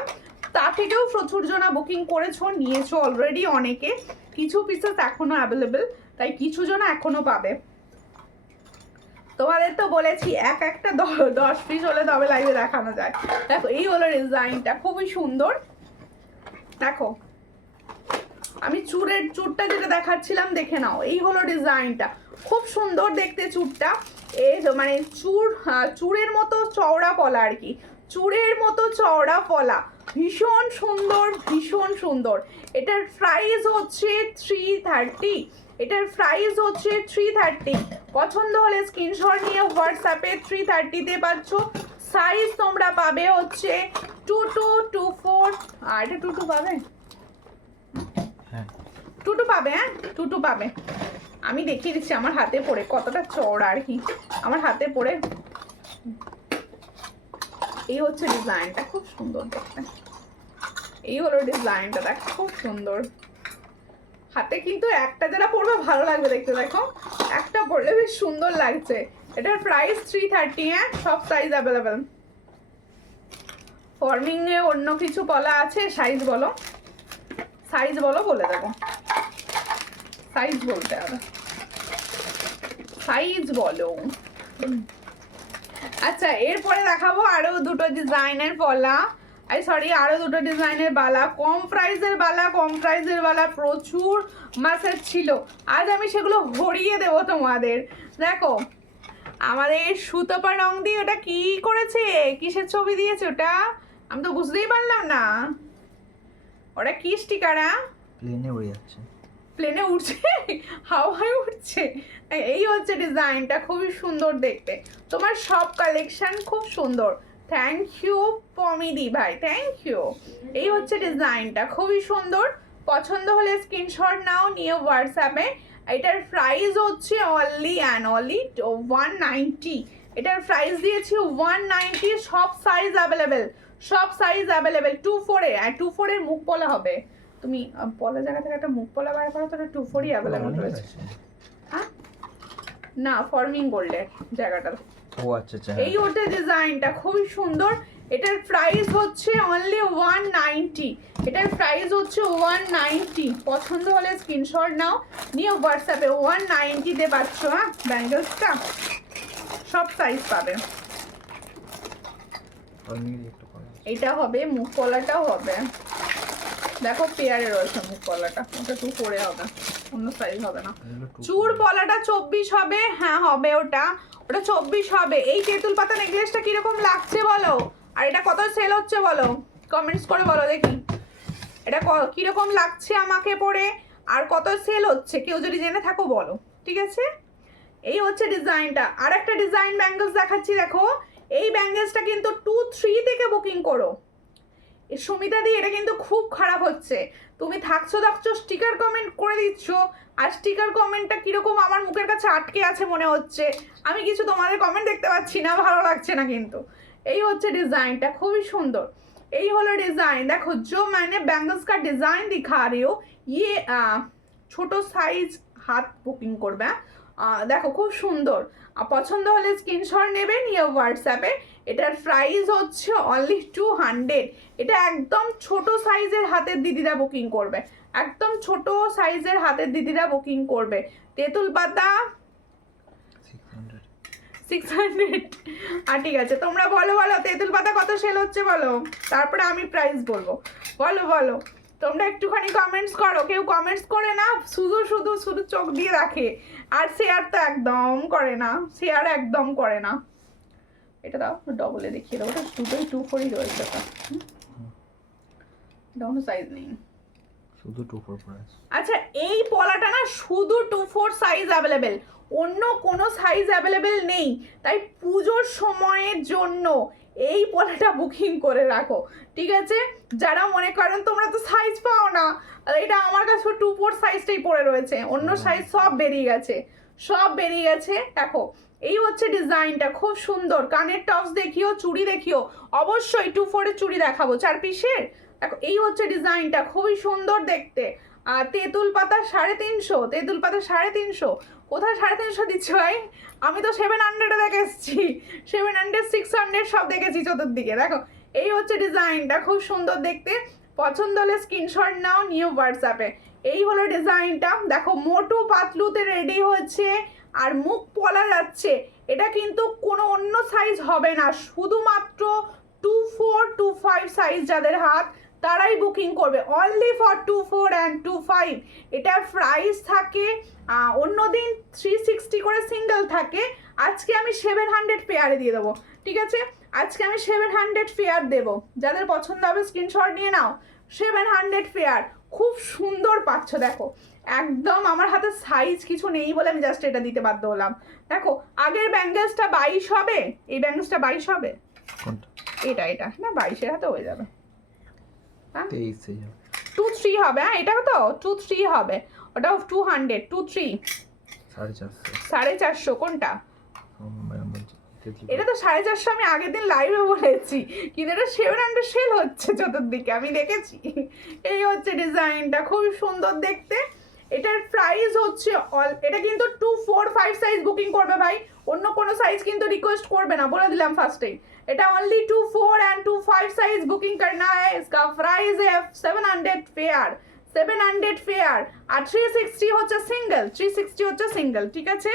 তা থেকেও প্রচুর জনা বুকিং করেছো, নিয়েছো অলরেডি অনেকে। কিছু পিসেস এখনো অ্যাভেলেবেল, তাই কিছু জনা এখনো পাবে। তোমাদের তো বলেছি একটা 10 পিস হলে তবে লাইভে দেখানো যায়। দেখো এই হলো ডিজাইনটা, খুবই সুন্দর। দেখো আমি চুরটা যেটা দেখাচ্ছিলাম দেখে নাও, এই হলো ডিজাইনটা, খুব সুন্দর দেখতে চুরটা। এই মানে চুরের মতো চওড়া পলা আর কি, চুরের মতো চওড়া পলা, ভীষণ সুন্দর ভীষণ সুন্দর। এটার প্রাইস হচ্ছে 330, এটার প্রাইস হচ্ছে 330। পছন্দ হলে স্ক্রিনশট নিয়ে হোয়াটসঅ্যাপে 330-তে পাচ্ছ। সাইজ তোমরা পাবে হচ্ছে 22, 24, আর এটা 22 পাবে, 22 পাবে, হ্যাঁ 22 পাবে। আমি দেখিয়ে দিচ্ছি আমার হাতে পরে কতটা চওড়া আর কি, আমার হাতে পরে। এই হচ্ছে ডিজাইনটা, খুব সুন্দর দেখতে। এই হলো ডিজাইনটা, দেখ খুব সুন্দর। হাতে কিন্তু একটা যারা পরবে ভালো লাগবে দেখতে, দেখো একটা পরলে বেশ সুন্দর লাগছে। এটার প্রাইস 330, হ্যাঁ সব সাইজ অ্যাভেলেবেল। ফর্মিং এ অন্য কিছু পলা আছে, সাইজ বলো, সাইজ বলো, বলে দেবো। সাইজ বলতে হবে, সাইজ বলো। আচ্ছা এরপরে দেখাবো আরো দুটো ডিজাইনের পলা, আরো দুটো ডিজাইনের বালা, কম প্রাইসের বালা প্রচুর মাসের ছিল। আজ আমি সেগুলো ভরিয়ে দেবো তোমাদের। দেখো আমাদের সুতপা রং দিয়ে ওটা কি করেছে, কিসের ছবি দিয়েছে ওটা, আমি তো বুঝতেই পারলাম না। ওটা কি স্টিকার? প্লেনে উড়ে যাচ্ছে, প্লেনে উঠছে, হাওয়ায় উঠছে। এই হচ্ছে ডিজাইনটা, খুবই সুন্দর দেখতে। তোমার সব কালেকশন খুব সুন্দর। থ্যাংক ইউ পমিদি ভাই, থ্যাংক ইউ। এই হচ্ছে ডিজাইনটা, খুবই সুন্দর। পছন্দ হলে স্ক্রিনশট নাও, নিয়ে হোয়াটসঅ্যাপে। এটার প্রাইস হচ্ছে অনলি অ্যান্ড অনলি 190। এটার প্রাইস দিয়েছি 190, সব সাইজ অ্যাভেলেবেল, সব সাইজ অ্যাভেলেবেল। 24-এ, আর 24-এর মুখ পলা হবে। তুমি পলা জায়গা থেকে একটা মুখ পলা বার করো, তো 24-ই অ্যাভেলেবেল রয়েছে। হ্যাঁ না ফর্মিং গোল্ডের জায়গাটা। ও আচ্ছা আচ্ছা। এই ওটা ডিজাইনটা খুবই সুন্দর। এটার প্রাইস হচ্ছে অনলি 190, এটার প্রাইস হচ্ছে 190। পছন্দ হলে স্ক্রিনশট নাও, নিয়ে হোয়াটসঅ্যাপে 190 পাচ্ছ। হ্যাঁ, ব্যাঙ্গেলসটা সব সাইজ পাবে। এটা হবে, মুখ পলাটাও হবে, দেখো পেয়ারে রয়েছে মুখ পলাটা, ওটা 2/4 হবে, অন্য সাইজ হবে না। চুর পলাটা 24 হবে, হ্যাঁ হবে, ওটা 24 হবে। এই তেঁতুল পাতা নেকলেসটা কিরকম লাগছে বলো, আর এটা কত সেল হচ্ছে বলো, কমেন্টস করে বলো দেখি এটা কিরকম লাগছে আমাকে পরে, আর কত সেল হচ্ছে, কেউ যদি জেনে থাকো বলো, ঠিক আছে। এই হচ্ছে ডিজাইনটা। আর একটা ডিজাইন ব্যাঙ্গেলস দেখাচ্ছি, দেখো এই ব্যাঙ্গেলসটা কিন্তু 2-3 থেকে বুকিং করো। সুমিতা দি, এটা কিন্তু খুব খারাপ হচ্ছে, তুমি থাকছো স্টিকার কমেন্ট করে দিচ্ছ, আর স্টিকার কমেন্টটা কিরকম আমার মুখের কাছে আটকে আছে মনে হচ্ছে, আমি কিছু তোমাদের কমেন্ট দেখতে পাচ্ছি না, ভালো লাগছে না কিন্তু। এই হচ্ছে ডিজাইনটা, খুবই সুন্দর। এই হলো ডিজাইন, দেখো जो मैंने बैंगल्स का डिजाइन दिखा रही हूँ, ये ছোট সাইজ হাত বুকিং করবে। দেখো খুব সুন্দর, পছন্দ হলে স্ক্রিনশট নেবে, নিয়ে হোয়াটসঅ্যাপে। এটার প্রাইস হচ্ছে অনলি 200। এটা একদম ছোট সাইজের হাতের দিদিরা বুকিং করবে, একদম ছোট সাইজের হাতের দিদিরা বুকিং করবে। তেঁতুল পাতা 600। আর ঠিক আছে, তোমরা বলো বলো তেঁতুল পাতা কত সেল হচ্ছে বলো, তারপরে আমি প্রাইস বলবো। বলো বলো, তোমরা একটুখানি কমেন্টস করো, কেউ কমেন্টস করে না, শুধু শুধু শুধু চোখ দিয়ে রাখে, আর শেয়ার তো একদম করে না, শেয়ার একদম করে না। এটা দাও ডবলে দেখিয়ে দাও, ওটা দুটোই 2/4 রয়েছে, ওটা কোনো সাইজ নেই, শুধু 2/4 প্রাইস। আচ্ছা এই পলাটা না শুধু 2/4 সাইজ অ্যাভেলেবেল, অন্য কোনো সাইজ অ্যাভেলেবেল নেই, তাই পুজোর সময়ের জন্য এই পলাটা বুকিং করে রাখো, ঠিক আছে। যারা মনে করেন তোমরা তো সাইজ পাও না, এটা আমার কাছে 2/4 সাইজটাই পড়ে রয়েছে, অন্য সাইজ সব বেরিয়ে গেছে, সব বেরিয়ে গেছে। দেখো এই হচ্ছে ডিজাইনটা, খুব সুন্দর। কানের টপস দেখিও, চুড়ি দেখিও, অবশ্যই 2/4 চুড়ি দেখাবো 4 পিসের। দেখো এই হচ্ছে ডিজাইনটা, খুবই সুন্দর দেখতে। আর তেঁতুল পাতা 350, তেঁতুল পাতা 350, কোথায় 350 দিচ্ছ ভাই, আমি তো 700 দেখে এসেছি, 700 600 সব দেখেছি চতুর্দিকে। দেখো এই হচ্ছে ডিজাইনটা, খুব সুন্দর দেখতে, পছন্দ হলে স্ক্রিনশট নাও, নিউ হোয়াটসঅ্যাপে। এই হলো ডিজাইনটা, দেখো মোটু পাতলুতে রেডি হচ্ছে, আর মুখ পলা যাচ্ছে। এটা কিন্তু কোনো অন্য সাইজ হবে না, শুধুমাত্র 2/4 2/5 সাইজ যাদের হাত, তারাই বুকিং করবে, অনলি ফর 2/4 অ্যান্ড 2/5। এটার প্রাইস থাকে, অন্যদিন 360 করে সিঙ্গেল থাকে, আজকে আমি 700 পেয়ারে দিয়ে দেবো, ঠিক আছে। আজকে আমি 700 পেয়ার দেবো, যাদের পছন্দ হবে স্ক্রিনশট নিয়ে নাও। 700 পেয়ার, খুব সুন্দর পাচ্ছ। দেখো একদম আমার হাতে সাইজ কিছু নেই বলে আমি জাস্ট এটা দিতে বাধ্য হলাম। দেখো আগের ব্যাঙ্গেলসটা 22 হবে, এই ব্যাঙ্গেলসটা 22 হবে, এটা এটা না 22-এর হাতে হয়ে যাবে, 2-3 হবে। হ্যাঁ এটাও তো 2-3 হবে, ওটাও 200 2-3 450 কোনটা, এটা তো 450 আমি আগের দিন লাইভে বলেছি, কিন্তু এটা 700 সেল হচ্ছে চতুর্দিকে, আমি দেখেছি। এই হচ্ছে ডিজাইনটা, খুব সুন্দর দেখতে। এটার প্রাইস হচ্ছে এটা কিন্তু 2/4-5 সাইজ বুকিং করবে ভাই, অন্য কোনো সাইজ কিন্তু রিকোয়েস্ট করবে না, বলে দিলাম ফার্স্টেই। এটা অনলি 2/4 एंड 2/5 साइज बुकिंग करना है। इसका प्राइस है 700 पेयर, 700 पेयर। আর 360 হচ্ছে সিঙ্গেল, 360 হচ্ছে সিঙ্গেল, ঠিক আছে,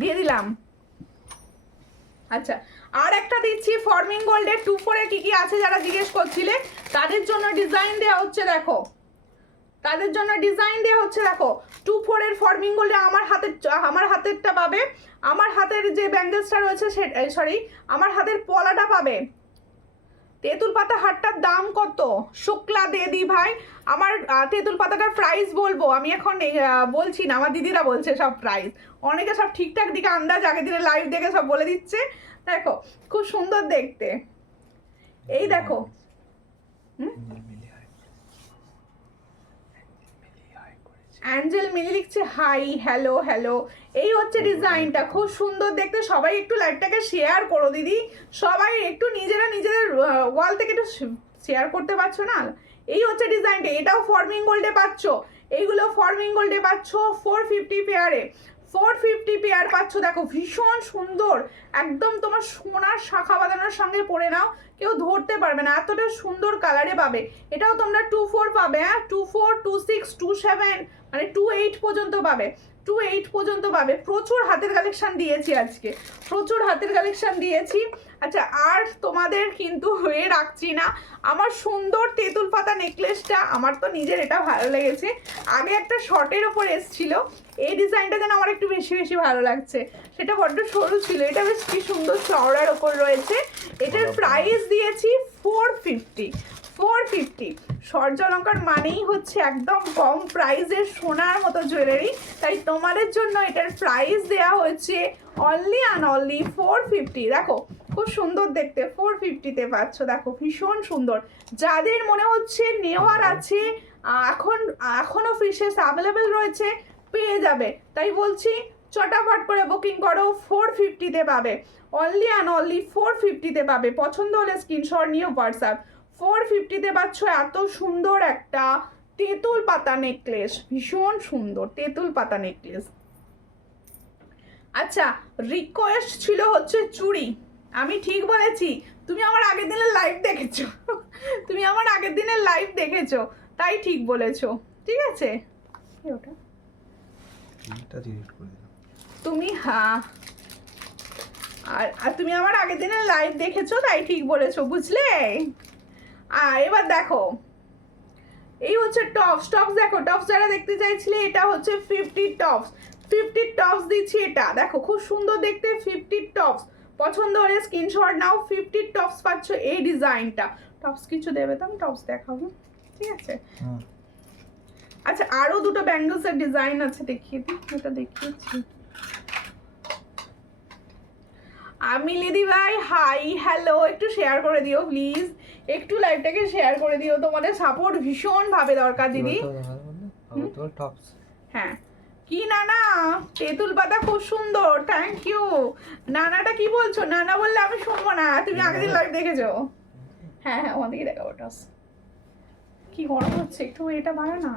দিয়ে দিলাম। আচ্ছা আর একটা দিচ্ছি ফর্মিং গোল্ডের 2/4 কি কি আছে যারা জিজ্ঞেস করছিলে, তাদের জন্য ডিজাইন দেওয়া হচ্ছে। দেখো তাদের জন্য ডিজাইন দেওয়া হচ্ছে, দেখো 2/4 এর ফর্মিং গোল্ডে আমার হাতেরটা পাবে, আমার হাতের যে ব্যাঙ্গেলসটা রয়েছে সরি আমার হাতের পলাটা পাবে। তেঁতুল পাতা হারটার দাম কত, শুক্লা দেদি ভাই, আমার তেঁতুল পাতাটার প্রাইস বলবো আমি এখন বলছি না, আমার দিদিরা বলছে সব প্রাইস, অনেকে সব ঠিকঠাক দিকে আন্দাজ আগের দিনে লাইভ দেখে সব বলে দিচ্ছে। দেখো খুব সুন্দর দেখতে, এই দেখো অ্যাঞ্জেল মিলি লিখছে হাই হ্যালো হ্যালো। এই হচ্ছে ডিজাইনটা, খুব সুন্দর দেখতে। সবাই একটু লাইভটাকে শেয়ার করো দিদি, সবাই একটু নিজেদের ওয়াল থেকে একটু শেয়ার করতে পারছো না। এই হচ্ছে ডিজাইনটা, এটাও ফর্মিং গোল্ডে পাচ্ছ, এইগুলো ফর্মিং গোল্ডে পাচ্ছ 450 পেয়ারে, 450 পেয়ার পাচ্ছ। দেখো ভীষণ সুন্দর, একদম তোমার সোনার শাখা বাঁধানোর সঙ্গে পরে নাও, কেউ ধরতে পারবে না, এতটা সুন্দর কালারে পাবে। এটাও তোমরা 24 পাবে, হ্যাঁ 24, 26, 27 মানে 28 পর্যন্ত পাবে, 28 পর্যন্ত পাবে। প্রচুর হাতের কালেকশন দিয়েছি আজকে, প্রচুর হাতের কালেকশন দিয়েছি। আচ্ছা আর তোমাদের কিন্তু হয়ে রাখছি না, আমার সুন্দর তেঁতুল পাতা নেকলেসটা, আমার তো নিজের এটা ভালো লেগেছে। আগে একটা শর্টের ওপর এসেছিল, এই ডিজাইনটা যেন আমার একটু বেশি বেশি ভালো লাগছে, সেটা বড্ড সরু ছিল, এটা বেশ কি সুন্দর চওড়ার ওপর রয়েছে। এটার প্রাইস দিয়েছি 450। 450 সূর্যালঙ্কার মানেই হচ্ছে একদম কম প্রাইসের সোনার মতো জুয়েলারি, তাই তোমাদের জন্য এটার প্রাইস দেওয়া হয়েছে অনলি অ্যান্ড অনলি 450। দেখো খুব সুন্দর দেখতে, 450-তে পাচ্ছ। দেখো ভীষণ সুন্দর, যাদের মনে হচ্ছে নেওয়ার আছে, এখনও ফিশেস অ্যাভেলেবেল রয়েছে, পেয়ে যাবে। তাই বলছি চটাফট করে বুকিং করো, 450-তে পাবে, অনলি অ্যান্ড অনলি 450-তে পাবে। পছন্দ হলে স্ক্রিনশট নিয়ে হোয়াটসঅ্যাপ। 450-তে পাচ্ছ এত সুন্দর একটা তেঁতুল পাতা নেকলেস, ভীষণ সুন্দর তেঁতুল পাতা নেকলেস। আচ্ছা রিকোয়েস্ট ছিল হচ্ছে চুড়ি, আমি ঠিক বলেছি, তুমি আমার আগের দিনের লাইভ দেখেছো, তুমি আমার আগের দিনের লাইভ দেখেছো, তাই ঠিক বলেছো, ঠিক আছে। ওটা তুমি হ্যাঁ, আর তুমি আমার আগের দিনের লাইভ দেখেছো, তাই ঠিক বলেছো, বুঝলে। এবার দেখো এই হচ্ছে টপস। টপস দেখো, টপস যারা দেখতে চাইছিলে, এটা হচ্ছে 50 টপস, 50 টপস দিচ্ছি এটা। দেখো খুব সুন্দর দেখতে 50 টপস, পছন্দ হলে স্ক্রিনশট নাও। 50 টপস পাচ্ছ এই ডিজাইনটা। টপস কিছু দেবে তো আমি টপস দেখাবো, ঠিক আছে। আচ্ছা আরো দুটো ব্যাঙ্গলসের ডিজাইন আছে, দেখিয়ে দিই, এটা দেখিয়েছি আমি। দিদি ভাই হাই হ্যালো, একটু শেয়ার করে দিও প্লিজ, একটু লাইভটাকে শেয়ার করে দিও, তোমাদের সাপোর্ট ভীষণ ভাবে দরকার দিদি। হ্যাঁ কি নানা, তেঁতুল পাতা খুব সুন্দর, থ্যাংক ইউ। নানাটা কি বলছো, নানা বললে আমি শুনবো না, তুমি আগের দিন লাইভ দেখেছো। হ্যাঁ হ্যাঁ ওখান থেকে দেখাবো। টস কি গরম হচ্ছে, একটু এটা বাড়া না।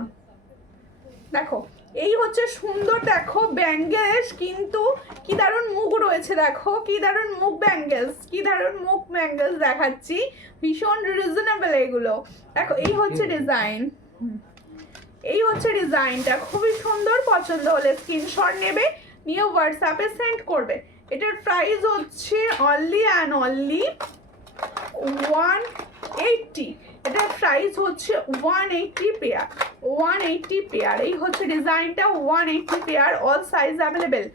দেখো এই হচ্ছে সুন্দর, দেখো ব্যাঙ্গেলস, কিন্তু কি দারুণ মুখ রয়েছে, দেখো কি দারুণ মুখ ব্যাঙ্গেলস, কি দারুণ মুখ ব্যাঙ্গেলস দেখাচ্ছি, ভীষণ রিজনেবল এগুলো। দেখো এই হচ্ছে ডিজাইন, এই হচ্ছে ডিজাইনটা, খুবই সুন্দর। পছন্দ হলে স্ক্রিনশট নেবে, নিয়ে হোয়াটসঅ্যাপে সেন্ড করবে। এটার প্রাইস হচ্ছে অনলি অ্যান্ড অনলি 180। এটার প্রাইস হচ্ছে 180 পেয়ার, 180 পেয়ার। এই হচ্ছে ডিজাইনটা, 180 pair, all size available,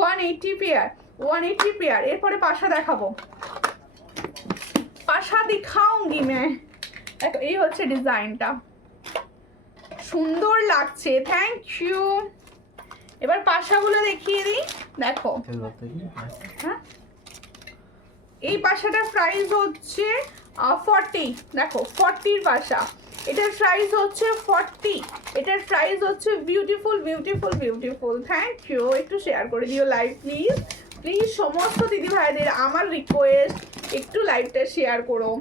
180 pair, 180 pair. এরপরে পাশা দেখাবো, পাশা দিখাউঙ্গি মে। দেখো এই হচ্ছে ডিজাইনটা, সুন্দর লাগছে, থ্যাংক ইউ। এবার পাশাগুলো দেখিয়ে দিই, দেখো হ্যাঁ এই পাশাটার প্রাইস হচ্ছে 40। দেখো 40-র পাশা, এটার প্রাইস হচ্ছে 40, এটার প্রাইস হচ্ছে beautiful beautiful beautiful. Thank you, একটু শেয়ার করে দিও লাইভ প্লিজ, প্লিজ সমস্ত দিদি ভাইদের আমার রিকোয়েস্ট, একটু লাইভটা শেয়ার করো।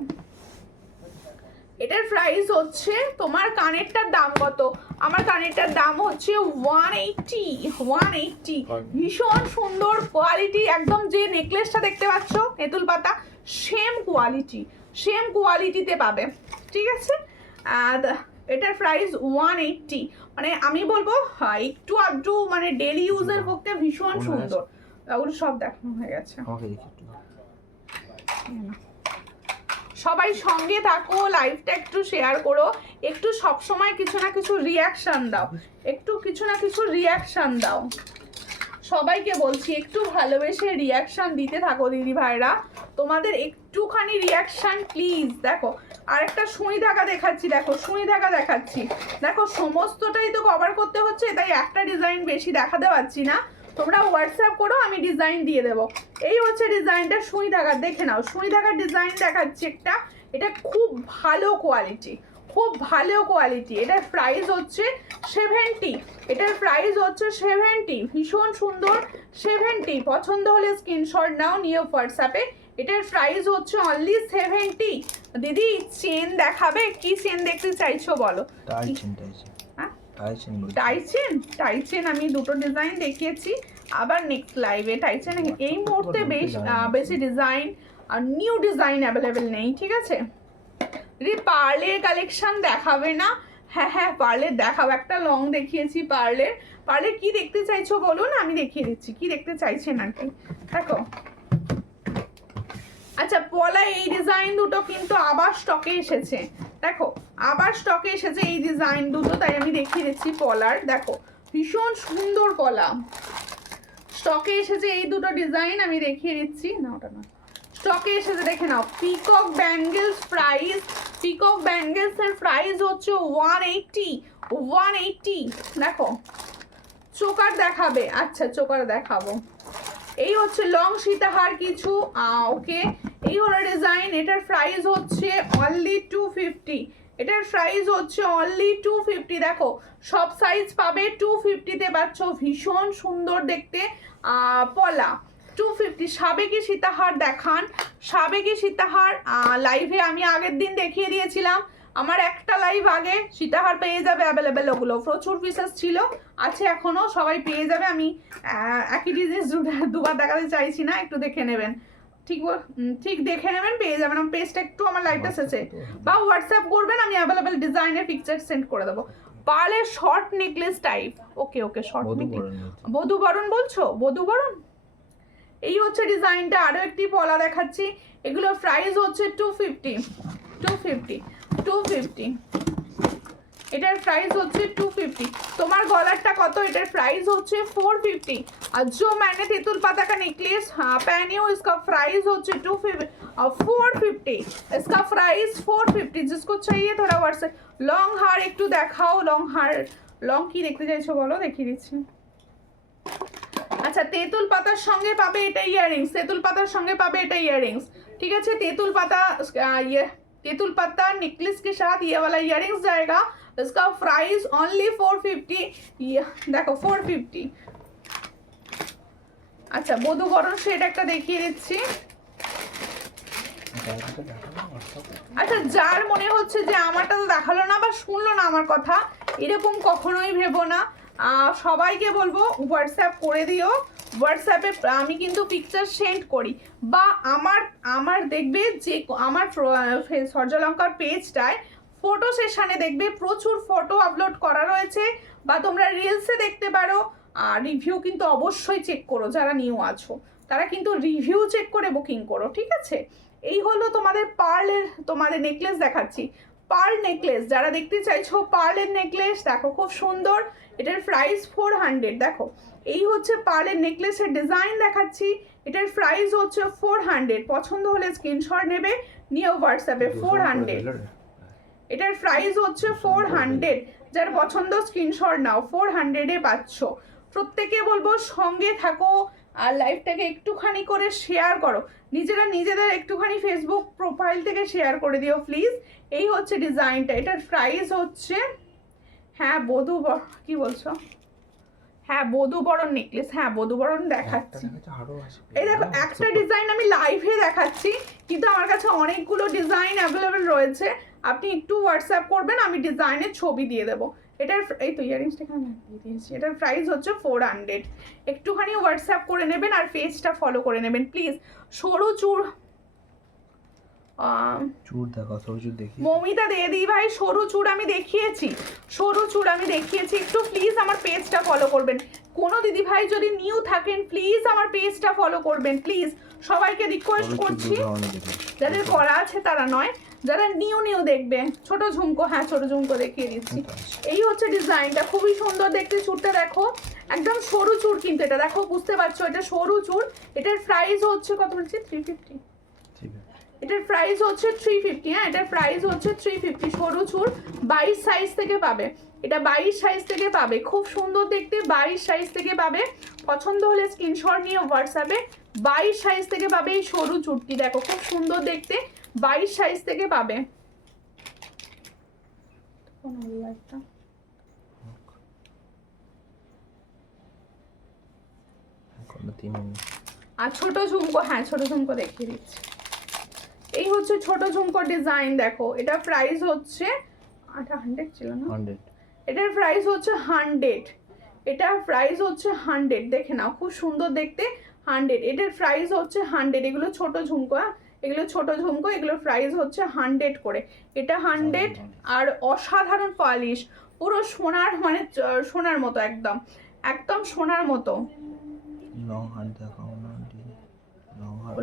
এটার প্রাইস হচ্ছে, তোমার কানেরটার দাম কত? আমার কানেরটার দাম হচ্ছে 180। ভীষণ সুন্দর কোয়ালিটি, একদম যে নেকলেসটা দেখতে পাচ্ছ তেঁতুল পাতা, সেম কোয়ালিটি, সেম কোয়ালিটিতে পাবে, ঠিক আছে। আর এটার প্রাইস 180, মানে আমি বলবো একটু আধটু মানে ডেলি ইউজের পক্ষে ভীষণ সুন্দর। ওগুলো সব দেখানো হয়ে গেছে। সবাই সঙ্গে থাকো, লাইভটা একটু শেয়ার করো, একটু সবসময় কিছু না কিছু রিয়াকশান দাও, একটু কিছু না কিছু রিয়াকশান দাও, সবাইকে বলছি একটু ভালোবেসে রিয়াকশান দিতে থাকো দিদি ভাইরা, তোমাদের একটুখানি রিয়াকশান প্লিজ। দেখো আর একটা সুই ধাগা দেখাচ্ছি, দেখো সুই ধাগা দেখাচ্ছি, দেখো সমস্তটাই তো কভার করতে হচ্ছে, তাই একটা ডিজাইন বেশি দেখাতে পারছি না, তোমরা হোয়াটসঅ্যাপ করো, আমি ডিজাইন দিয়ে দেবো। এই হচ্ছে ডিজাইনটা, সুই ধাগা দেখে নাও, সুই ধাগার ডিজাইন দেখাচ্ছি একটা, এটা খুব ভালো কোয়ালিটি, খুব ভালো কোয়ালিটি। এটার প্রাইস হচ্ছে 70, এটার প্রাইস হচ্ছে 70, ভীষণ সুন্দর 70। পছন্দ হলে স্ক্রিনশট নাও, নিয়ে হোয়াটসঅ্যাপে। এটার প্রাইস হচ্ছে অনলি 70। দিদি চেন দেখাবে, কি চেন দেখতে চাইছো বলো? টাইচেন টাইচেন, টাইচেন আমি দুটো ডিজাইন দেখিয়েছি, আবার নেক্সট লাইভে টাইচান এই মুহূর্তে বেশি ডিজাইন আর নিউ ডিজাইন অ্যাভেলেবেল নেই, ঠিক আছে? রে পার্লের কালেকশন দেখাবে না? হ্যাঁ হ্যাঁ পার্লের দেখাবো, একটা লং দেখিয়েছি পার্লের। পার্লের কি দেখতে চাইছো বলুন, আমি দেখিয়ে দিচ্ছি কি দেখতে চাইছেন আর কি। দেখো আচ্ছা পলা এই ডিজাইন দুটো কিন্তু আবার স্টকে এসেছে, দেখো আবার স্টকে এসেছে এই ডিজাইন দুটো, তাই আমি দেখিয়ে দিচ্ছি পলার। দেখো ভীষণ সুন্দর পলা স্টকে এসেছে এই দুটো ডিজাইন, আমি দেখিয়ে দিচ্ছি। না ওটা না, স্টকে এসেছে দেখে নাও। Peacock bangles price, peacock bangles এর প্রাইস হচ্ছে 180। দেখো চোকার দেখাবে? আচ্ছা চোকার দেখাবো। এই হচ্ছে লং সীতাহার কিছু, ওকে এই হলো ডিজাইন। এটার প্রাইস হচ্ছে অনলি 250, এটার প্রাইস হচ্ছে অনলি 250। দেখো সব সাইজ পাবে 250-তে পাচ্ছ, ভীষণ সুন্দর দেখতে পলা 250। সাবেকি সীতাহার দেখান, সাবেকি সীতাহার লাইভে আমি আগের দিন দেখিয়ে দিয়েছিলাম, আমার একটা লাইভ আগে। সীতাহার পেয়ে যাবে অ্যাভেলেবেল, ওগুলো প্রচুর পিসেস ছিল, আছে এখনো, সবাই পেয়ে যাবে। আমি একই ডিজাইন দুবার দেখাতে চাইছি না, একটু দেখে নেবেন, ঠিক দেখে নেবেন, পেয়ে যাবেন। আমার পেজটা একটু আমার লাইভটা শেষে বা হোয়াটসঅ্যাপ করবেন, আমি অ্যাভেলেবেল ডিজাইনের পিকচার সেন্ড করে দেবো। পার্লের শর্ট নেকলেস টাইপ, ওকে ওকে শর্ট নেকলেস, বধূবরণ বলছো? বধূবরণ এই হচ্ছে ডিজাইনটা। আরো একটি পলা দেখাচ্ছি, এগুলোর প্রাইস হচ্ছে 250। এটার প্রাইস হচ্ছে 250। তোমার গলারটা কত? এটার প্রাইস হচ্ছে 450। और जो मैंने तेतुल पाता का नेकलेस पहनी हूँ, इसका प्राइस होচ্ছে 450। इसका प्राइस 450। जिसको चाहिए थोड़ा व्हाट्सएप। लॉन्ग हार একটু দেখাও, লং হার, লং কি দেখতে চাইছো বলো, দেখিয়ে দিচ্ছি। আচ্ছা তেঁতুল পাতার সঙ্গে পাবে এটা ইয়াররিংস, তেঁতুল পাতার সঙ্গে পাবে এটা ইয়াররিংস, ঠিক আছে? তেঁতুল পাতা ये तेतुल पत्ता नेकलेस के साथ ये वाला इयररिंग्स जाएगा, इसका प्राइस ओनली 450। देखो 450। अच्छा বধূবরণ সেট একটা দেখিয়ে দিচ্ছি। আচ্ছা যার মনে হচ্ছে যে আমারটা তো দেখালো না বা শুনলো না আমার কথা, এরকম কখনোই ভেবো না। সবাইকে বলবো হোয়াটসঅ্যাপ করে দিও, হোয়াটসঅ্যাপে আমি কিন্তু পিকচার সেন্ড করি, বা আমার দেখবে যে আমার সূর্যালঙ্কার পেজটায় ফটো সেশনে দেখবে প্রচুর ফটো আপলোড করা রয়েছে, বা তোমরা রিলসে দেখতে পারো। রিভিউ কিন্তু অবশ্যই চেক করো, যারা নিউ আছো তারা কিন্তু রিভিউ চেক করে বুকিং করো, ঠিক আছে? এই হলো তোমাদের পার্লের, তোমাদের নেকলেস দেখাচ্ছি। পার্ল নেকলেস যারা দেখতে চাইছো, পার্লের নেকলেস দেখো খুব সুন্দর, এটার প্রাইস 400। দেখো এই হচ্ছে পার্লের নেকলেসের ডিজাইন দেখাচ্ছি, এটার প্রাইস হচ্ছে 400। পছন্দ হলে স্ক্রিনশট নেবে, নিয়ে হোয়াটসঅ্যাপে 400। এটার প্রাইস হচ্ছে 400, যার পছন্দ স্ক্রিনশট নাও, 400-এ পাচ্ছ। প্রত্যেকে বলবো সঙ্গে থাকো, আর লাইভটাকে একটুখানি করে শেয়ার করো, নিজেদের একটুখানি ফেসবুক প্রোফাইল থেকে শেয়ার করে দিও প্লিজ। এই হচ্ছে ডিজাইনটা, এটার প্রাইস হচ্ছে, হ্যাঁ কি বলছো? হ্যাঁ বধূবরণ নেকলেস, হ্যাঁ বধূবরণ দেখাচ্ছি। এই দেখো একটা ডিজাইন আমি লাইভে দেখাচ্ছি, কিন্তু আমার কাছে অনেকগুলো ডিজাইন অ্যাভেলেবেল রয়েছে, আপনি একটু হোয়াটসঅ্যাপ করবেন, আমি ডিজাইনের ছবি দিয়ে দেবো। এটার এই তো ইয়ারিংসটা এখানে দিয়ে দিয়েছি, এটার প্রাইস হচ্ছে 400। একটুখানি হোয়াটসঅ্যাপ করে নেবেন আর পেজটা ফলো করে নেবেন প্লিজ। সরু চুড় দেখো, সরু চুড় দেখি মমিতা দি ভাই, সরু চুড় আমি দেখিয়েছি, একটু প্লিজ আমার পেজটা ফলো করবেন। কোনো দিদি ভাই যদি নিউ থাকেন প্লিজ আমার পেজটা ফলো করবেন, প্লিজ সবাইকে রিকোয়েস্ট করছি, যাদের করা আছে তারা নয়, যারা নিউ দেখবে। ছোট ঝুমকো, হ্যাঁ ছোট ঝুমকো দেখিয়ে দিচ্ছি। এই হচ্ছে ডিজাইনটা, খুবই সুন্দর দেখতে। চুড়টা দেখো একদম সরু চুড়, কিন্তু এটা দেখো বুঝতে পারছো এটা সরু চুড়। এটার প্রাইস হচ্ছে কত বলছি? 350। এটার প্রাইস হচ্ছে 350। হ্যাঁ এটার প্রাইস হচ্ছে 350। সরু চুড় 22 সাইজ থেকে পাবে, এটা 22 সাইজ থেকে পাবে, খুব সুন্দর দেখতে, 22 সাইজ থেকে পাবে। পছন্দ হলে স্ক্রিনশট নিয়ে হোয়াটসঅ্যাপে 22 সাইজ থেকে পাবে এই সরু চুড়টি, দেখো খুব সুন্দর দেখতে, 22 সাইজ থেকে পাবে। আর ছোট ঝুমকো, হ্যাঁ ছোট ঝুমকো দেখিয়ে দিচ্ছি। এই হচ্ছে ছোট ঝুমকো ডিজাইন, দেখো এটা প্রাইস হচ্ছে 100 ছিল না, 100। এটার প্রাইস হচ্ছে 100। এটার প্রাইস হচ্ছে 100, দেখে নাও খুব সুন্দর দেখতে, 100। এটার প্রাইস হচ্ছে 100। এগুলো ছোট ঝুমকো, এগুলো ছোট ঝুমকো, এগুলোর প্রাইস হচ্ছে 100 করে। এটা 100। আর অসাধারণ পলিশ, পুরো সোনার, মানে সোনার মতো, একদম একদম সোনার মতো। লং হার দেখাও না,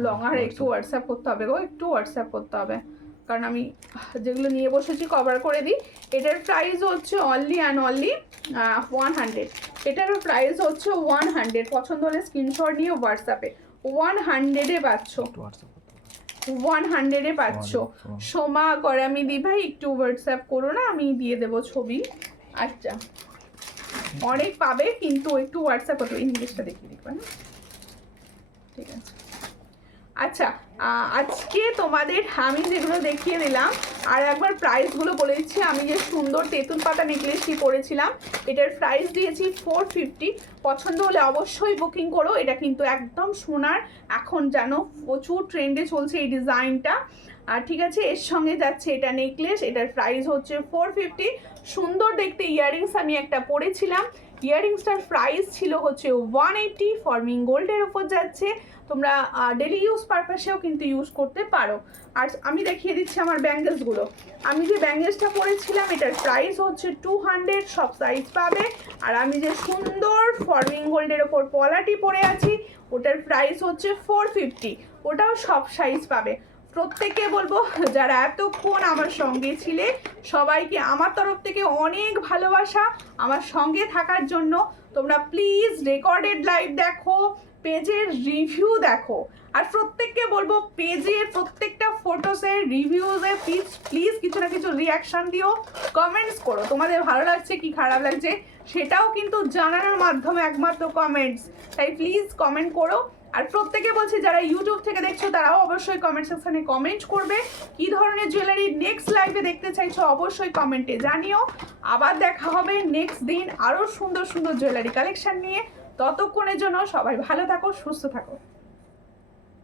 লং হার একটু হোয়াটসঅ্যাপ করতে হবে গো, একটু হোয়াটসঅ্যাপ করতে হবে, কারণ আমি যেগুলো নিয়ে বসেছি কভার করে দিই। এটার প্রাইস হচ্ছে অনলি অ্যান্ড অনলি 100। এটারও প্রাইস হচ্ছে 100। পছন্দ হলে স্ক্রিনশট নিয়ে হোয়াটসঅ্যাপে 100-এ পাচ্ছ, 100-এ পাচ্ছ। সোমা গরামি দি ভাই একটু হোয়াটসঅ্যাপ করো না, আমি দিয়ে দেবো ছবি। আচ্ছা, অনেক পাবে কিন্তু একটু হোয়াটসঅ্যাপ করতে, ইংলিশটা দেখিয়ে দিবা না, ঠিক আছে। আচ্ছা, আজকে তোমাদের আমি যেগুলো দেখিয়ে দিলাম, আর একবার প্রাইসগুলো বলে দিচ্ছি। আমি যে সুন্দর তেঁতুল পাতা নেকলেসটি পরেছিলাম, এটার প্রাইস দিয়েছি 450। পছন্দ হলে অবশ্যই বুকিং করো। এটা কিন্তু একদম সোনার, এখন জানো প্রচুর ট্রেন্ডে চলছে এই ডিজাইনটা। আর ঠিক আছে, এর সঙ্গে যাচ্ছে এটা নেকলেস, এটার প্রাইস হচ্ছে 450। সুন্দর দেখতে ইয়াররিংস আমি একটা পরেছিলাম, ইয়াররিংসটার প্রাইস ছিল হচ্ছে 180। ফর্মিং গোল্ডের ওপর যাচ্ছে, তোমরা ডেলি ইউজ পারপাসেও কিন্তু ইউজ করতে পারো। আর আমি দেখিয়ে দিচ্ছি আমার ব্যাঙ্গেলসগুলো। আমি যে ব্যাঙ্গেলসটা পরেছিলাম এটার প্রাইস হচ্ছে 200, সব সাইজ পাবে। আর আমি যে সুন্দর ফর্মিং গোল্ডের ওপর পলাটি পরে আছি, ওটার প্রাইস হচ্ছে 450, ওটাও সব সাইজ পাবে। প্রত্যেককে বলবো যারা এতক্ষণ আমার সঙ্গে ছিলে, সবাইকে আমার তরফ থেকে অনেক ভালোবাসা আমার সঙ্গে থাকার জন্য। তোমরা প্লিজ রেকর্ডেড লাইভ দেখো, পেজের রিভিউ দেখো, আর প্রত্যেককে বলবো পেজের প্রত্যেকটা ফটোসের রিভিউজে প্লিজ প্লিজ কিছু না কিছু রিয়াকশান দিও, কমেন্টস করো, তোমাদের ভালো লাগছে কি খারাপ লাগছে সেটাও কিন্তু জানানোর মাধ্যমে একমাত্র কমেন্টস, তাই প্লিজ কমেন্ট করো। আর প্রত্যেকে বলছে যারা ইউটিউব থেকে দেখছো তারাও অবশ্যই কমেন্ট সেকশনে কমেন্ট করবে, কি ধরনের জুয়েলারি নেক্সট লাইভে দেখতে চাইছো অবশ্যই কমেন্টে জানিও। আবার দেখা হবে নেক্সট দিন আরও সুন্দর সুন্দর জুয়েলারি কালেকশন নিয়ে। ততক্ষণের জন্য সবাই ভালো থাকো, সুস্থ থাকো।